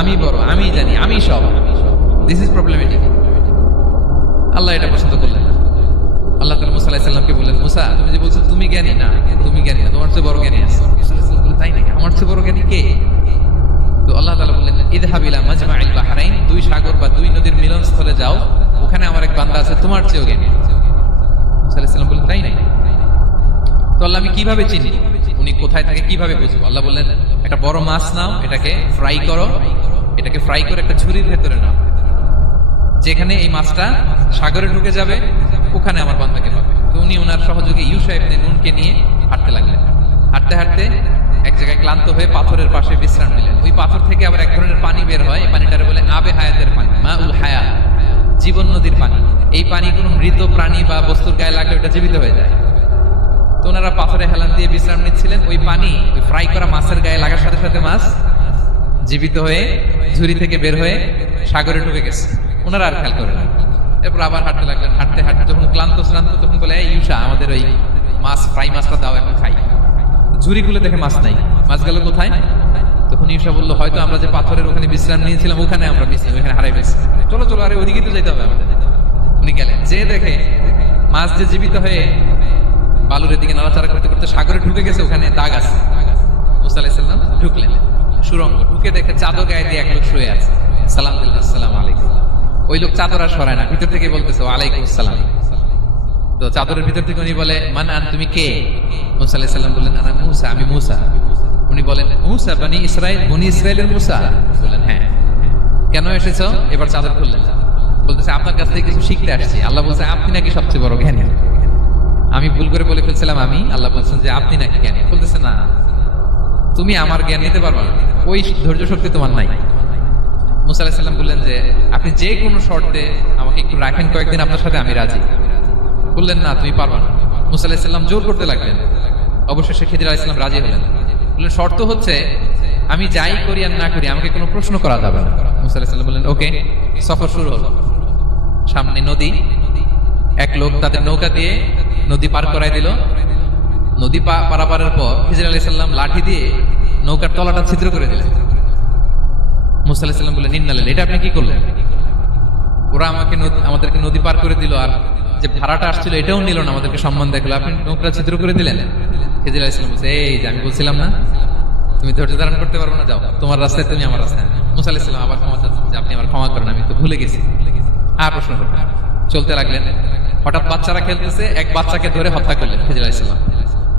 আমি বড়, আমি জানি, আমি সব, দিস ইজ প্রবলেমেটিক। আল্লাহ এটা পছন্দ করলেন না। আল্লাহ তাআলা মুসা আলাইহিস সালামকে বললেন, মুসা তুমি যে বলছো তুমি জ্ঞানী, না তুমি জ্ঞানী না, তোমার চেয়ে বড় জ্ঞানী আছে। মুসা আলাইহিস সালাম বললেন, তাই নাকি? আমার চেয়ে বড় জ্ঞানী কে? তো আল্লাহ তাআলা বললেন, ইযহাব ইলা মাজমাইল বাহরাইন, দুই সাগর বা দুই নদীর মিলনস্থলে যাও, ওখানে আমার এক বান্দা আছে তোমার চেয়েও জ্ঞানী। মুসা আলাইহিস সালাম বললেন, তাই নাকি? তো আল্লাহ আমি কিভাবে চিনি, উনি কোথায় থাকে কিভাবে বুঝবো? আল্লাহ বললেন, একটা বড় মাছ নাও, এটাকে ফ্রাই করো, এটাকে ফ্রাই করে একটা ঝুড়ির ভেতরে নাও, যেখানে এই মাছটা সাগরে ঢুকে যাবে ওখানে আমার বান্দাকে পাবে। তো উনি ওনার সহযোগী ইউশা ইবনে নুনকে নিয়ে হাঁটতে লাগলেন। হাঁটতে হাঁটতে এক জায়গায় ক্লান্ত হয়ে পাথরের পাশে বিশ্রাম নিলেন। ওই পাথর থেকে আবার এক ধরনের পানি বের হয়, পানিটারে বলে আবে হায়াতের পানি, মা উল হায়া, জীবন নদীর পানি। এই পানি কোনো মৃত প্রাণী বা বস্তুর গায়ে লাগলে ওটা জীবিত হয়ে যায়। তো ওনারা পাথরে হেলান দিয়ে বিশ্রাম নিচ্ছিলেন, ওই পানি ওই ফ্রাই করা মাছের গায়ে লাগার সাথে সাথে মাছ জীবিত হয়ে ঝুড়ি থেকে বের হয়ে সাগরে ঢুকে গেছে। ওনারা আর খেয়াল করেন। এরপর আবার হাঁটতে লাগলেন। হাঁটতে হাঁটতে যখন ক্লান্ত তখন বলে, এই ইউশা, আমাদের ওই মাছ ফ্রাই মাছটা দাও, এখন খাই। ঝুড়ি খুলে দেখে মাছ নাই। মাছ গেল কোথায়? তখন ইউশা বললো, হয়তো আমরা যে পাথরের ওখানে বিশ্রাম নিয়েছিলাম ওখানে আমরা বিশ্রাম, ওখানে হারাই ফেলছি। চলো চলো, আরে ওদিকে তো যেতে হবে আমাদের। উনি গেলেন, যে দেখে মাছ যে জীবিত হয়ে বালুরের দিকে নাড়াচাড়া করতে করতে সাগরে ঢুকে গেছে, ওখানে দাগ আছে। মুসা আলাইহিস সালাম ঢুকলেন সুরঙ্গ, ঢুকে দেখে চাদর গায়ে দিয়ে এক লোক শুয়ে আছে। সালাম দিলেন, আসসালামু আলাইকুম। ওই লোক চাদর আর সরায় না, ভিতর থেকে বলতেছে, ওয়ালাইকুম আসসালাম। তো চাদরের ভিতর থেকে উনি বলে, মান আন, তুমি কে? মুসা আলাইহিস সালাম বললেন, আনা মুসা, আমি মুসা। উনি বলেন, মুসা বনি ইসরাইল, বনি ইসরাইলের মুসা? বললেন, হ্যাঁ। কেন এসেছো? এবার চাদর খুললেন। বলতেছে, আপনার কাছ থেকে কিছু শিখতে আসছি। আল্লাহ বলছে, আপনি নাকি সবচেয়ে বড় জ্ঞানী। আমি ভুল করে বলে ফেলছিলাম আমি, আল্লাহ বলছেন যে আপনি নাকি জ্ঞানী। বলতেছে, না, তুমি আমার জ্ঞান নিতে পারবে না, ওই ধৈর্য শক্তি তোমার নাই। মুসা আলাইহিস সালাম বললেন যে আপনি যে কোনো শর্তে আমাকে একটু রাখেন কয়েকদিন আপনার সাথে, আমি রাজি। বললেন, না তুমি পারবা না। মুসা আলাইহিস সালাম জোর করতে লাগলেন। অবশেষে খিদির আলাইহিস সালাম রাজি হলেন। বললেন, শর্ত হচ্ছে আমি যাই করি আর না করি আমাকে কোনো প্রশ্ন করা যাবে না। মুসা আলাইহিস সালাম বললেন, ওকে। সফর শুরু হলো। সামনে নদী, এক লোক তাদের নৌকা দিয়ে নদী পার করাই দিল। নদী পারাপারের পর খিজির আলাইহিস সালাম লাঠি দিয়ে নৌকার তলাটা ছিদ্র করে দিলেন। মুসা আলাইহিস সালাম বললেন, ইন্নালিল্লাহ, এটা আপনি কি করলেন? ওরা আমাদেরকে নদী পার করে দিল, আর যে ভাড়াটা আসছিল এটাও নিল না, আমাদেরকে সম্মান দেখলো, আপনি নৌকা ছিদ্র করে দিলেন। খিজির আলাইহিস সালাম বলছে, এই যে আমি বলছিলাম না তুমি ধৈর্য ধারণ করতে পারবে না, যাও তোমার রাস্তায়, তুমি আমার রাস্তায়। মুসা আলাইহিস সালাম আবার ক্ষমা চাচ্ছেন যে আপনি আমার ক্ষমা করেন, আমি তো ভুলে গেছি। আর প্রশ্ন করবেন। চলতে লাগলেন। হঠাৎ বাচ্চারা খেলতেছে, এক বাচ্চাকে ধরে হত্যা করলেন খিজির আলাইহিস সালাম।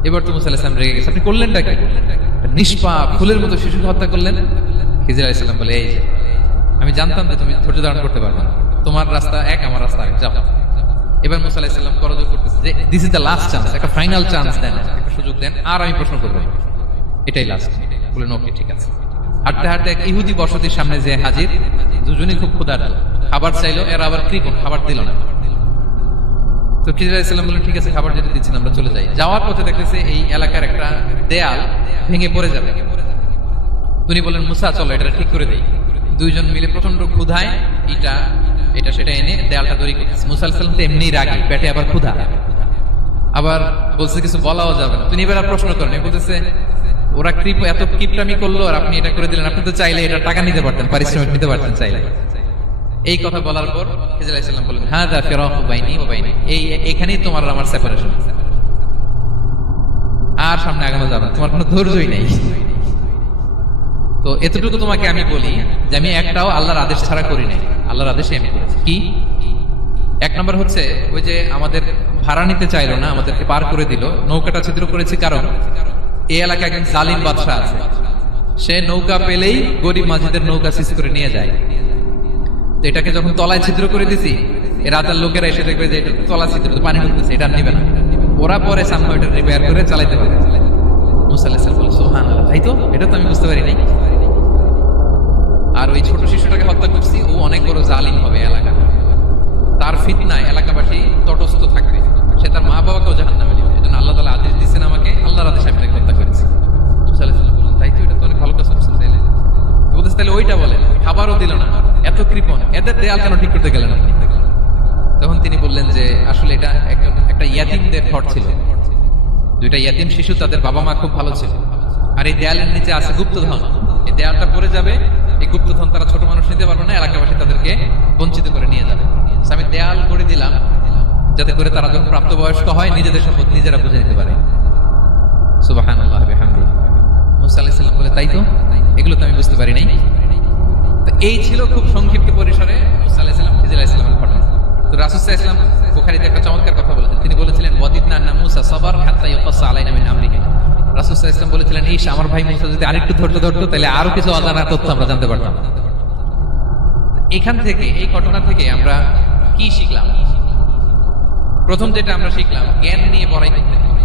এবার তো মুসা আলাইহিস সালাম রেগে গেছে, আপনি করলেনটা কি? নিষ্পাপ ফুলের মতো শিশুকে হত্যা করলেন। খিজির আলাইহিস সালাম বলে, এই যে আমি জানতাম যে তুমি ধৈর্য ধারণ করতে পারবে না, তোমার রাস্তা এক, আমার রাস্তা আরেক, যাও। এবার মুসা আলাইহিস সালাম করজোর করতেছে যে this is the last chance, একটা ফাইনাল চান্স দেন, একটা সুযোগ দেন, আর আমি প্রশ্ন করবো, এটাই লাস্ট। বলেন, ওকে ঠিক আছে। হাঁটতে হাঁটতে এক ইহুদি বসতির সামনে যে হাজির, দুজনই খুব ক্ষুধার্ত, খাবার চাইলো, এরা আবার কৃপণ, খাবার দিল না। তো খিজির আলাইহিস সালাম বললেন, ঠিক আছে, খাবার যেতে দিচ্ছেন, আমরা চলে যাই। যাওয়ার পথে দেখতেছে এই এলাকার একটা দেয়াল ভেঙে পড়ে যাবে। উনি বললেন, মুসা চলো এটা ঠিক করে দেই। দুইজন মিলে প্রচন্ড ক্ষুধায় এটা সেটা এনে দেয়ালটা তৈরি করতেছে। মুসা আলাইহিস সালাম তো এমনি রাগী, পেটে আবার ক্ষুধা, আবার বলছে কিছু বলাও যাবে না। তিনি এবার আর প্রশ্ন করেন, বলতেছে ওরা এত কিপটামি করলো আর আপনি এটা করে দিলেন, আপনি তো চাইলে এটা টাকা নিতে পারতেন, পারিশ্রমিক নিতে পারতেন চাইলে। এই কথা বলার পর খিজির আলাইহিস সালাম বললেন, হাযা ফিরাকু বাইনি ওয়া বাইনি, এখানেই তোমার আর আমার সেপারেশন, আর সামনে আগানো যাবে না, তোমার কোনো ধৈর্যই নেই। তো এতটুকু তোমাকে আমি বলি যে আমি একটাও আল্লাহর আদেশ ছাড়া করি নাই, আল্লাহর আদেশে আমি করেছি। কি? এক নম্বর হচ্ছে ওই যে আমাদের ভাড়া নিতে চাইলো না, আমাদেরকে পার করে দিল, নৌকাটা ছিদ্র করেছি, কারণ এই এলাকায় একজন জালিম বাদশা আছে, সে নৌকা পেলেই গরিব মাঝিদের নৌকা সিসি করে নিয়ে যায়। তো এটাকে যখন তলায় ছিদ্র করে দিছি, এ রাজার লোকেরা এসে দেখবে যে এটা তলা ছিদ্র, পানি ঢুকতেছে, এটা নিবে না। ও ওরা পরে সামহাও এটা রিপেয়ার করে চালাইতে পারে। মুসা আলাইহিস সালাম বললেন সুবহানাল্লাহ, তাই তো, এটা তো আমি বুঝতে পারি নাই। আর ওই ছোট শিশুটাকে হত্যা করছি, ও অনেক বড় জালিম হবে এলাকা, তার ফিতনায় এলাকাবাসী তটস্থ থাকবে, সে তার মা বাবাকেও জাহান্নামে দিবে। এজন্য আল্লাহ তাআলা আদেশ দিয়েছেন আমাকে, আল্লাহর আদেশে আমি তাকে হত্যা করেছি। মুসা আলাইহিস সালাম বললেন তাই তো, এটা তো অনেক ভালো কাজ করছেন। তাইলে বলতেছে তাহলে ওইটা বলেন, খাবারও দিল না, এত কৃপণ, এদের দেয়াল কেন ঠিক করতে গেলেন আপনি? তখন তিনি বললেন যে আসলে এটা একটা ইয়াতিমদের ঘর ছিল, দুইটা ইয়াতিম শিশু, তাদের বাবা মা খুব ভালো ছিল, আর এই দেয়ালের নিচে আছে গুপ্তধন, এই দেয়ালটা পড়ে যাবে, এই গুপ্তধন তারা ছোট মানুষ নিতে পারবে না, এলাকাবাসী তাদেরকে বঞ্চিত করে নিয়ে যাবে। আমি দেয়াল করে দিলাম যাতে করে তারা যখন প্রাপ্তবয়স্ক হয় নিজেদের সম্পদ নিজেরা বুঝে নিতে পারে। সুবহানাল্লাহ বিহামদিহি। মুসা আলাইহিস সালাম বলে তাই তো, এগুলো তো আমি বুঝতে পারি নাই। তো এই ছিল খুব সংক্ষিপ্ত পরিসরে মুসা আলাইহিস সালাম খিজির আলাইহিস সালামের ঘটনা। তো রাসূল সাল্লাল্লাহু আলাইহি ওয়াসাল্লাম বুখারীতে একটা চমৎকার কথা বলেছেন, তিনি বলেছিলেন ওয়াদিদনা আন্না মুসা সাবার হাত্তা ইয়াকাসা আলাইনা মিন আমরিহি। রাসূল সাল্লাল্লাহু আলাইহি ওয়াসাল্লাম বলেছিলেন এই আমার ভাই মুসা যদি আরেকটু ধৈর্য ধরতো তাহলে আরো কিছু অজানা তথ্য আমরা জানতে পারতাম। এখান থেকে, এই ঘটনা থেকে আমরা কি শিখলাম? প্রথম যেটা আমরা শিখলাম, জ্ঞান নিয়ে বড়াই করতে হবে,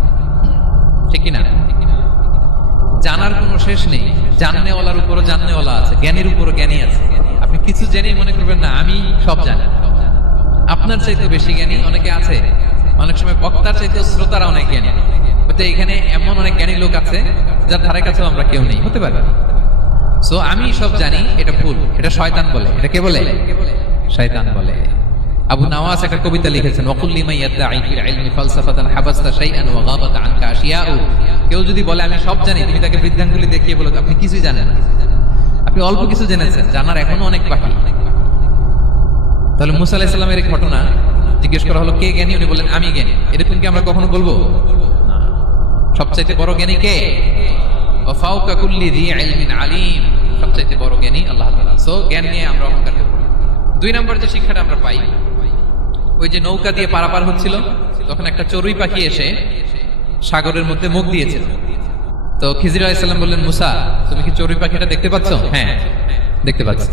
ঠিক কিনা? জানার কোনো শেষ নেই, জাননেওয়ালার উপরও জাননেওয়ালা আছে, জ্ঞানীর উপরও জ্ঞানী আছে। আপনি কিছু জেনেই মনে করবেন না আমি সব জানি। আপনার চাইতে বেশি জ্ঞানী অনেকে আছে, অনেক সময় বক্তার চাইতে শ্রোতারা অনেক জ্ঞানী। হয়তো এখানে এমন অনেক জ্ঞানী লোক আছে যার ধারে কাছেও আমরা কেউ নেই, হতে পারে। সো আমি সব জানি, এটা ভুল, এটা শয়তান বলে। এটা কে বলে? শয়তান বলে। আবু নাওয়াস একটা কবিতা লিখেছেন, ওয়াকুল লিমান ইয়াদঈ ফিল ইলমি ফালসাফাতান হাবাসতা শাইআন ওয়া গাবাত আনকা আশিয়াউ। কেউ যদি বলে আমি সব জানি, তুমি তাকে বৃদ্ধাঙ্গুলি দেখিয়ে বলো আপনি কিছুই জানেন না, আপনি অল্প কিছু জেনেছেন, জানার এখনো অনেক বাকি। তাহলে মুসা আলাইহিস সালামের এই ঘটনা জিজ্ঞেস করা হলো কে জ্ঞানী, উনি বললেন আমি জ্ঞানী। এরকম কি আমরা কখনো বলবো? না। সবচাইতে বড় জ্ঞানী কে? ওয়া ফাওকা কুল্লি যী ইলমিন আলিম। সবচাইতে বড় জ্ঞানী আল্লাহ তাআলা। সো জ্ঞান নিয়ে আমরা অহংকার করব না। দুই নম্বর যে শিক্ষাটা আমরা পাই, ওই যে নৌকা দিয়ে পারাপার হচ্ছিল, তখন একটা চড়ুই পাখি এসে সাগরের মধ্যে মুখ দিয়েছিল। তো খিজির আলাইহিস সালাম বললেন মুসা তুমি কি চড়ুই পাখিটা দেখতে পাচ্ছ? হ্যাঁ দেখতে পাচ্ছি।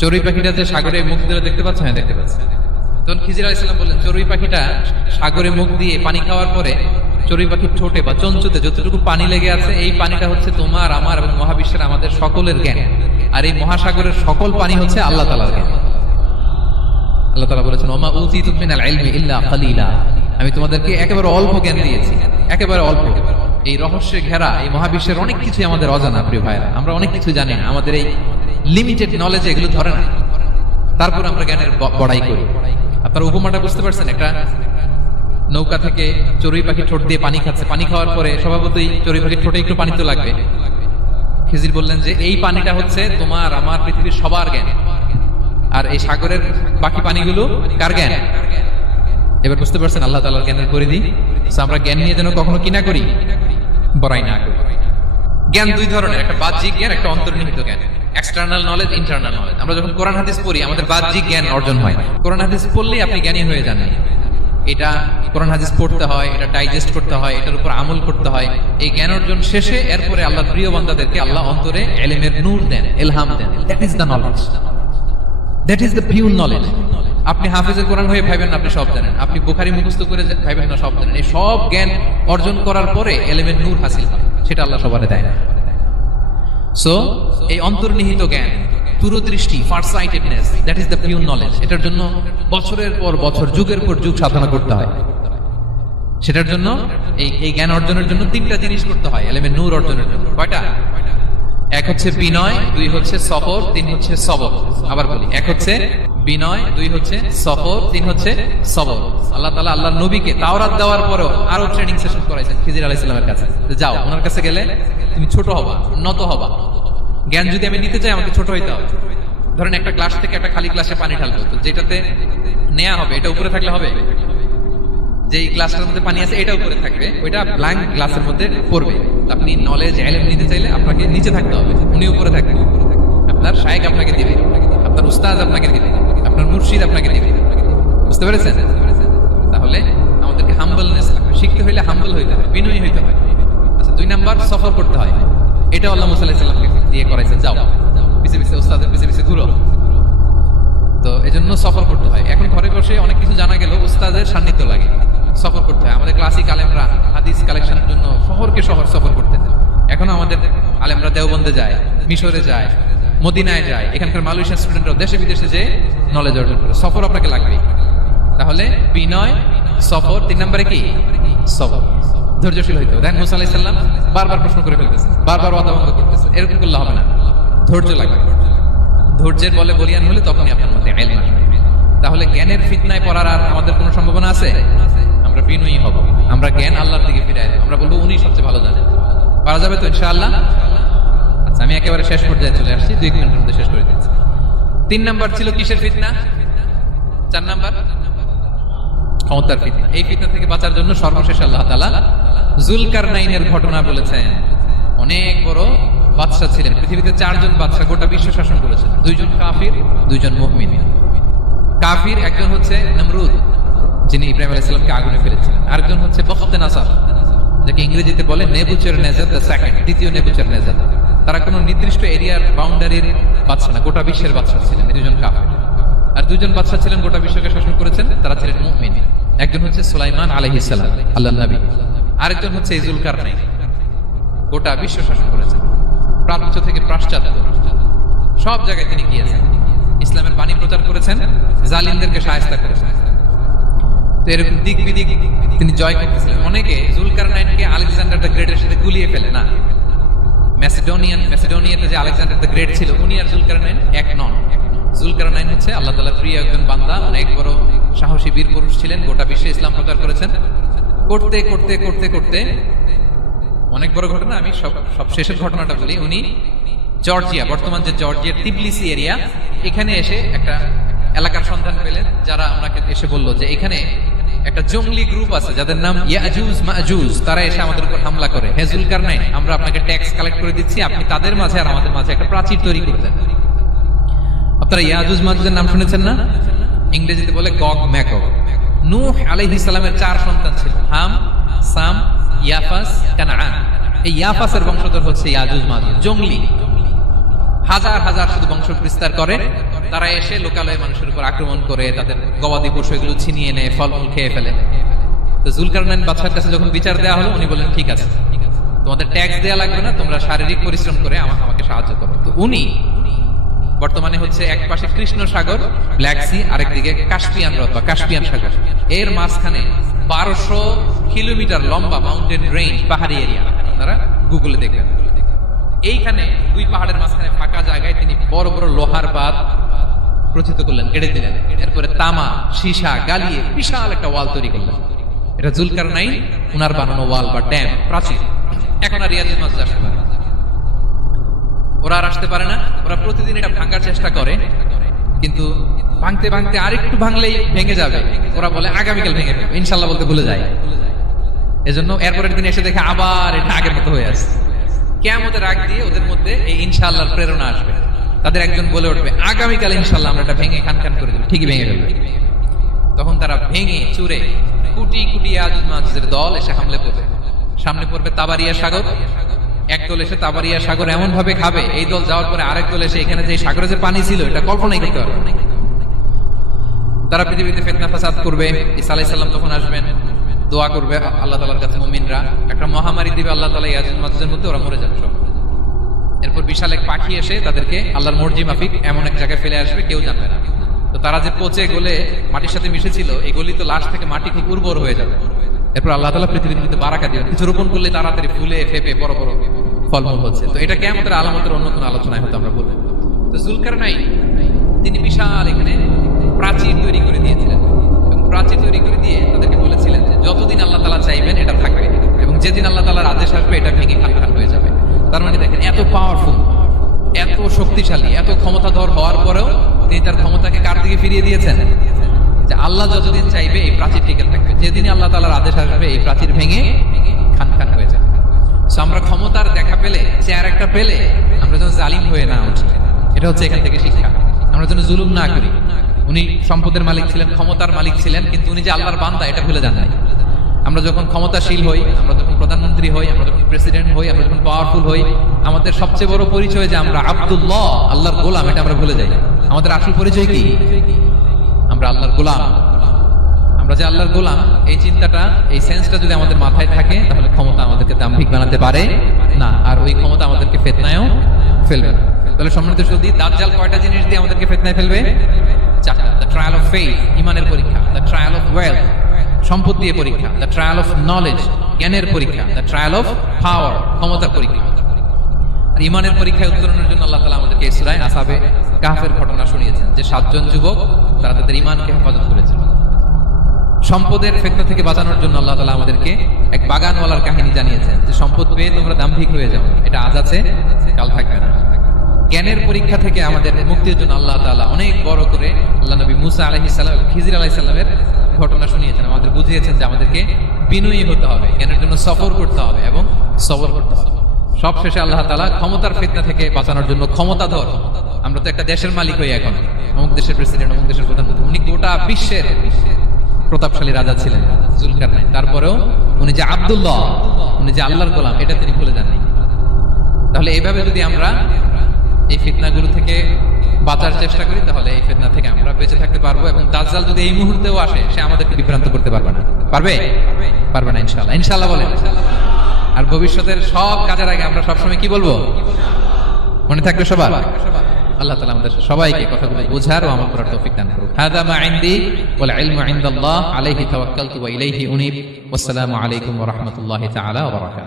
চড়ুই পাখিটা যে সাগরে মুখ দিয়ে দেখতে পাচ্ছ? হ্যাঁ দেখতে পাচ্ছি। তখন খিজির আলাইহিস সালাম বললেন চড়ুই পাখিটা সাগরে মুখ দিয়ে পানি খাওয়ার পরে চড়ুই পাখির ঠোঁটে বা চঞ্চুতে যতটুকু পানি লেগে আছে, এই পানিটা হচ্ছে তোমার আমার এবং মহাবিশ্বের আমাদের সকলের জ্ঞান, আর এই মহাসাগরের সকল পানি হচ্ছে আল্লাহ তাআলার জ্ঞান। আল্লাহ তাআলা বলেছেন ওমা উতিতু মিনাল ইলমি ইল্লা কালিলা। আমি তোমাদেরকে একেবারে অল্প জ্ঞান দিয়েছি, একেবারে অল্প। এই রহস্যে ঘেরা এই মহাবিশ্বের অনেক কিছু আমাদের অজানা। প্রিয় ভাইরা, আমরা অনেক কিছু জানি না, আমাদের এই লিমিটেড নলেজে এগুলো ধরে না, তারপর আমরা জ্ঞানের বড়াই করি। আপনারা উপমাটা বুঝতে পারছেন? একটা নৌকা থেকে চড়ুই পাখি ঠোঁট দিয়ে পানি খাচ্ছে, পানি খাওয়ার পরে স্বভাবতই চড়ুই পাখির ঠোঁটে একটু পানি তো লাগবে। খিজির বললেন যে এই পানিটা হচ্ছে তোমার আমার পৃথিবীর সবার জ্ঞান, আর এই সাগরের বাকি পানিগুলো কার জ্ঞান? এবার বুঝতে পারছেন আল্লাহ তাআলার জ্ঞানের পরিধি। আমরা জ্ঞান নিয়ে যেন কখনো কি না করি, বড়াই না করি। জ্ঞান দুই ধরনের, একটা বাহ্যিক জ্ঞান, একটা অন্তর্নিহিত জ্ঞান। External knowledge, internal knowledge. আমরা যখন কোরআন হাদিস পড়ি আমাদের বাহ্যিক জ্ঞান অর্জন হয়। কোরআন হাদিস পড়লেই আপনি জ্ঞানী হয়ে যান। এটা কোরআন হাদিস পড়তে হয়, এটা ডাইজেস্ট করতে হয়, এটার উপর আমল করতে হয়। এই জ্ঞান অর্জন শেষে এরপরে আল্লাহর প্রিয় বান্দাদেরকে আল্লাহ অন্তরে ইলমের নূর দেন, ইলহাম দেন। That is the knowledge, that is the pure knowledge. আপনি হাফেজের কোরআন হয়ে ভাইবেন না আপনি সব জানেন, আপনি বুখারী মুখস্থ করে ভাইবেন না সব জানেন। এই সব জ্ঞান অর্জন করার পরে ইলমের নূর হাসিল হয়, সেটা আল্লাহ সবারে দেয় না। সো এই অন্তর্নিহিত জ্ঞান, দূরদৃষ্টি, farsightedness, that is the pure knowledge. এটার জন্য বছরের পর বছর, যুগের পর যুগ সাধনা করতে হয়। সেটার জন্য এই জ্ঞান অর্জনের জন্য তিনটা জিনিস করতে হয় ইলমের নূর অর্জনের জন্য। কয়টা? এক হচ্ছে বিনয়, দুই হচ্ছে সবর, তিন হচ্ছে সবর। আবার বলি, এক হচ্ছে বিনয়, দুই হচ্ছে সবর, তিন হচ্ছে সবর। আল্লাহ তাআলা আল্লাহর নবীকে তাওরাত দেওয়ার পরেও আরো ট্রেনিং সেশন করাইছেন খিজির আলাইহিস সালামের কাছে। যাও ওনার কাছে গেলে তুমি ছোট হবা, নত হবা। জ্ঞান যদি আমি নিতে চাই আমাকে ছোট হইতে হবে। ধরেন একটা গ্লাস থেকে একটা খালি গ্লাসে পানি ঢালবো, তো যেটাতে নেওয়া হবে এটা উপরে থাকলে হবে? যে গ্লাসটার মধ্যে পানি আছে এটা উপরে থাকবে, ওইটা ব্ল্যাঙ্ক গ্লাসের মধ্যে পড়বে। আপনি নলেজ ইলম নিতে চাইলে আপনাকে নিচে থাকতে হবে, উনি উপরে থাকবেন। আপনার শায়েখ আপনাকে দিবে, আপনার উস্তাদ আপনাকে দিবে, আপনার মুর্শিদ আপনাকে দিবে। বুঝতে পেরেছেন? তাহলে আমাদেরকে হাম্বলনেস লাগবে, শিখতে হইলে হাম্বল হইতে হয়, বিনয়ী হইতে হয়। আচ্ছা, দুই নাম্বার সফর করতে হয়। এটা আল্লাহ মুসা আলাইহিস সালামকে দিয়ে করাইছেন, যাও পিছে পিছে উস্তাদের পিছে পিছে ঘুরো। তো এজন্য সফর করতে হয়। এখন ঘরে বসে অনেক কিছু জানা গেল, উস্তাদের সান্নিধ্য লাগে, সফর করতে হয়। আমাদের ক্লাসিক শহরকে শহর সফর করতেন। এখনো আমাদের আলেমরা দেওবন্দে যায়, মিশরে যায়, মদিনায় যায়, এখানকার মালয়েশিয়ান স্টুডেন্টরাও দেশে বিদেশে যে নলেজ অর্জন করে। সফর আপনাকে লাগবেই। তাহলে বিনয়, সফর, 3 নম্বরে কি সবর, ধৈর্যশীল হইতে হবে। দেখেন মুসা আলাইহিস সালাম বারবার প্রশ্ন করে ফেলতেছেন, বারবার ওয়াদা ভঙ্গ করতেছেন, এরকম করলে হবে না। ধৈর্য লাগবে। ধৈর্যের বলে বলিয়ান হলে তখনই আপনার মধ্যে ইলম আসবে। তাহলে জ্ঞানের ফিতনায় পড়ার আর আমাদের কোনো সম্ভাবনা আছে? আমরা বিনয়ী হব, আমরা জ্ঞান আল্লাহর দিকে ফিরাই দেব, আমরা বলবো উনি সবচেয়ে ভালো জানেন। পারা যাবে তো ইনশাআল্লাহ? আচ্ছা, আমি একেবারে শেষ পর্যায়ে চলে আসছি, 2 মিনিটের মধ্যে শেষ করে দিচ্ছি। 3 নাম্বার ছিল কিসের ফিতনা? 4 নাম্বার ক্ষমতার ফিতনা। এই ফিতনা থেকে বাঁচার জন্য সর্বশেষ আল্লাহ তাআলা যুলকারনাইনের ঘটনা বলেছেন। অনেক বড় বাদশা ছিলেন, পৃথিবীতে 4 জন বাদশা গোটা বিশ্ব শাসন করেছেন, 2 জন কাফির, 2 জন মুমিন। কাফির একজন হচ্ছে নমরুদ, যিনি ইব্রাহিম আলাইহিস সালামকে আগুনে ফেলেছিলেন। আরেকজন হচ্ছে বখতে নাসার, যাকে ইংরেজিতে বলে নেবুচারনেজার দ্য সেকেন্ড, দ্বিতীয় নেবুচারনেজার। তারা কোনো নির্দিষ্ট এরিয়ার বাউন্ডারির বাদশা না, গোটা বিশ্বের বাদশা ছিলেন। 2 জন কাফির। আর 2 জন বাদশা ছিলেন গোটা বিশ্বকে শাসন করেছেন, তারা ছিলেন মুমিন। একজন হচ্ছে সুলাইমান আলাইহিস সালাম, আল্লাহর নবী। আরেকজন হচ্ছে যুলকারনাইন, গোটা বিশ্ব শাসন করেছেন, প্রাচ্য থেকে পাশ্চাত্য সব জায়গায় তিনি গিয়েছেন, ইসলামের বাণী প্রচার করেছেন, জালিমদেরকে শায়েস্তা করেছেন। তো এরকম দিক বিদিক তিনি জয় করতেছিলেন। অনেকে যুলকারনাইনকে আলেকজান্ডার দ্য গ্রেটের সাথে গুলিয়ে ফেলে না। ম্যাসিডোনিয়াতে যে আলেকজান্ডার দ্য গ্রেট ছিল, উনি আর যুলকারনাইন এক নন। যুলকারনাইন হচ্ছে আল্লাহ তাআলার প্রিয় একজন বান্দা, অনেক বড় সাহসী বীর পুরুষ ছিলেন, গোটা বিশ্বে ইসলাম প্রচার করেছেন। করতে করতে করতে করতে অনেক বড় ঘটনা, আমি সব শেষের ঘটনাটা বলি। উনি জর্জিয়া, বর্তমান যে জর্জিয়ার তিবলিসি এরিয়া, এখানে এসে একটা এলাকার সন্ধান পেলেন, যারা আমাকে এসে বলল যে এখানে একটা জঙ্গলি গ্রুপ আছে যাদের নাম ইয়াজুজ মাজুজ, তারা এসে আমাদের উপর হামলা করে। হে যুলকারনাইন, আমরা আপনাকে ট্যাক্স কালেক্ট করে দিচ্ছি, আপনি তাদের মাঝে আর আমাদের মাঝে একটা প্রাচীর তৈরি করে দেন। আপনারা ইয়াজুজ মাজুজের নাম শুনেছেন না? ইংরেজিতে বলে গগ ম্যাগগ। নূহ আলাইহিস সালামের 4 সন্তান ছিল, হাম, সাম, ইয়াফাস, কানাআন। এই ইয়াফাসের বংশধর হচ্ছে ইয়াজুজ মাজুজ, জঙ্গলি, হাজার হাজার শুধু বংশ বিস্তার করে। তারা এসে লোকালয়ে মানুষের উপর আক্রমণ করে, তাদের গবাদি পশু এগুলো ছিনিয়ে নেয়, ফলমূল খেয়ে ফেলে। তো যুলকারনাইন বাদশার কাছে যখন বিচার দেওয়া হলো, উনি বললেন ঠিক আছে, তোমাদের ট্যাক্স দেওয়া লাগবে না, তোমরা শারীরিক পরিশ্রম করে আমাকে সাহায্য করো। তো উনি বর্তমানে হচ্ছে এক পাশে কৃষ্ণ সাগর, ব্ল্যাক সি, আরেকদিকে কাস্পিয়ান হ্রদ বা কাস্পিয়ান সাগর, এর মাঝখানে 1200 কিলোমিটার লম্বা মাউন্টেন রেঞ্জ, পাহাড়ি এরিয়া। আপনারা গুগলে দেখবেন। এইখানে 2 পাহাড়ের মাঝখানে ফাঁকা জায়গায় তিনি বড় বড় লোহার বাঁধ প্রথিত করলেন, কেটে দিলেন। এরপরে তামা, সীসা গালিয়ে বিশাল একটা ওয়াল তৈরি করলেন। এটা যুলকারনাইন উনার বানানো ওয়াল বা ড্যাম, প্রাচীর। এখন আর ইয়াজুজ মাজুজ আসতে পারে না, ওরা আর আসতে পারে না। ওরা প্রতিদিন এটা ভাঙার চেষ্টা করে, কিন্তু ভাঙতে ভাঙতে আরেকটু ভাঙলেই ভেঙে যাবে। ওরা বলে আগামীকাল ভেঙে যাবে, ইনশাল্লাহ বলতে ভুলে যায়। এজন্য এরপরের দিন এসে দেখে আবার এটা আগের মতো হয়ে আসছে। কিয়ামতের আগ দিয়ে ওদের মধ্যে এই ইনশাআল্লাহর প্রেরণা আসবে। তাদের একজন বলে উঠবে আগামীকাল ইনশাআল্লাহ আমরা এটা ভেঙে খান খান করে দেব, ঠিকই ভেঙে ফেলবে। তখন তারা ভেঙে চুরে কুটি কুটি ইয়াজুজ মাজুজের দল এসে হামলে পড়বে। সামনে পড়বে তাবারিয়া সাগর, এক দল এসে তাবারিয়া সাগর এমন ভাবে খাবে, এই দল যাওয়ার পরে আরেক দল এসে এখানে যে সাগরে যে পানি ছিল এটা কল্পনাই করতে পারবে না। তারা পৃথিবীতে ফিতনা ফাসাদ করবে। ঈসা আলাইহিস সালাম তখন আসবেন, দোয়া করবে আল্লাহ তাআলার কাছে মুমিনরা, একটা মহামারী দিবে আল্লাহ তাআলা ইয়াজুজ মাজুজের মধ্যে, ওরা মরে যাবে সব। এরপর বিশাল এক পাখি এসে তাদেরকে আল্লাহর মর্জি মাফিক এমন এক জায়গায় ফেলে আসবে, কেউ জানবে না। তো তারা যে পচে গলে মাটির সাথে মিশেছিল, এই গলিত লাশ থেকে মাটি খুব উর্বর হয়ে যাবে। এরপর আল্লাহ তাআলা পৃথিবীর মধ্যে বারাকা দিবেন, কিছু রোপণ করলে তাড়াতাড়ি ফুলে ফেপে বড় বড় ফলমূল হচ্ছে। তো এটা কিয়ামতের আলামতের অন্য কোনো আলোচনায় হয়তো আমরা বলবো। তো যুলকারনাইন তিনি বিশাল এখানে প্রাচীর তৈরি করে দিয়েছিলেন, এবং প্রাচীর তৈরি করে দিয়ে তাদেরকে বলেছিলেন যে যতদিন আল্লাহ তাআলা চাইবেন এটা থাকবে, এবং যেদিন আল্লাহ তাআলার আদেশ আসবে এটা ভেঙে খান খান হয়ে যাবে। তার মানে দেখেন এত পাওয়ারফুল, এত শক্তিশালী, এত ক্ষমতাধর হওয়ার পরেও তিনি তার ক্ষমতাকে কার দিকে ফিরিয়ে দিয়েছেন? যে আল্লাহ যতদিন চাইবে এই প্রাচীর টিকে থাকবে, যেদিন আল্লাহ তাআলার আদেশ আসবে এই প্রাচীর ভেঙে খান খান হয়ে যাবে। আমরা ক্ষমতার দেখা পেলে, চেয়ার একটা পেলে আমরা যেন জালিম হয়ে না উঠি, এটা হচ্ছে এখান থেকে শিক্ষা। আমরা যেন জুলুম না করি। উনি সম্পদের মালিক ছিলেন, ক্ষমতার মালিক ছিলেন, কিন্তু উনি যে আল্লাহর বান্দা এটা ভুলে যান নাই। আমরা যখন ক্ষমতাশীল হই, আমরা যখন প্রধানমন্ত্রী হই, আমরা যখন প্রেসিডেন্ট হই, আমরা যখন পাওয়ারফুল হই, আমাদের সবচেয়ে বড় পরিচয় যে আমরা আব্দুল্লাহ, আল্লাহর গোলাম, এটা আমরা ভুলে যাই। আমাদের আসল পরিচয় কি? আমরা আল্লাহর গোলাম। আমরা যে আল্লাহর গোলাম, এই চিন্তাটা, এই সেন্সটা যদি আমাদের মাথায় থাকে, তাহলে ক্ষমতা আমাদেরকে দাম্ভিক বানাতে পারে না, আর ওই ক্ষমতা আমাদেরকে ফিতনায়ও ফেলবে না। তাহলে সম্মানিত সুধী, দাজ্জাল কয়টা জিনিস দিয়ে আমাদেরকে ফিতনায় ফেলবে? চারটা। দ্য ট্রায়াল অফ ফেইথ, ইমানের পরীক্ষা; দ্য ট্রায়াল অফ ওয়েলথ, সম্পদ দিয়ে পরীক্ষা; দ্য ট্রায়াল অফ নলেজ, জ্ঞানের পরীক্ষা; দ্য ট্রায়াল অফ পাওয়ার, ক্ষমতার পরীক্ষা। আর ইমানের পরীক্ষায় উত্তরণের জন্য আল্লাহ তাআলা আমাদেরকে সূরা আসহাবে কাহফের ঘটনা শুনিয়েছেন, যে 7 জন যুবক তারা তাদের ইমানকে হেফাজত করেছিল। সম্পদের ফিতনা থেকে বাঁচানোর জন্য আল্লাহ তাআলা আমাদেরকে এক বাগানওয়ালার কাহিনী জানিয়েছেন, যে সম্পদ পেয়ে তোমরা দাম্ভিক হয়ে যাও, এটা আজ আছে কাল থাকবে না। জ্ঞানের পরীক্ষা থেকে আমাদের মুক্তির জন্য আল্লাহ তাআলা অনেক বড় করে আল্লাহ নবী মুসা আলাইহিস সালাম, খিজির আলাইহিস সালামের ঘটনা শুনিয়েছেন, আমাদের বুঝিয়েছেন যে আমাদেরকে বিনয়ী হতে হবে, জ্ঞানের জন্য সফর করতে হবে এবং সবর করতে হবে। সব শেষে আল্লাহ তাআলা ক্ষমতার ফিতনা থেকে বাঁচানোর জন্য ক্ষমতাধর, আমরা তো একটা দেশের মালিক হই এখন, অমুক দেশের প্রেসিডেন্ট, অমুক দেশের প্রধানমন্ত্রী, উনি গোটা বিশ্বের প্রতাপশালী রাজা ছিলেন জুলকারনাইন। তারপরেও উনি যে আব্দুল্লাহ, উনি যে আল্লাহর গোলাম, এটা তিনি ভুলে যাননি। তাহলে এইভাবে যদি আমরা এই ফিতনাগুলো থেকে বাঁচার চেষ্টা করি, তাহলে এই ফিতনা থেকে আমরা বেঁচে থাকতে পারবো। এবং দাজ্জাল যদি এই মুহূর্তেও আসে, সে আমাদেরকে বিভ্রান্ত করতে পারবে না। পারবে? পারবে না ইনশাআল্লাহ। ইনশাআল্লাহ বলেন। আর ভবিষ্যতের সব কাজের আগে আমরা সবসময় কি বলবো? মনে থাকবে সবার? আল্লাহ তাআলা আমাদের সবাইকে কথাগুলো বোঝার ও আমল করার তৌফিক দান করুন। হাযা মা ইনদি ওয়াল ইলমু ইনদাল্লাহ আলাইহি তাওয়াক্কালতু ওয়া ইলাইহি উনীব। ওয়াসসালামু আলাইকুম ওয়া রাহমাতুল্লাহি তাআলা ওয়া বারাকাতুহু।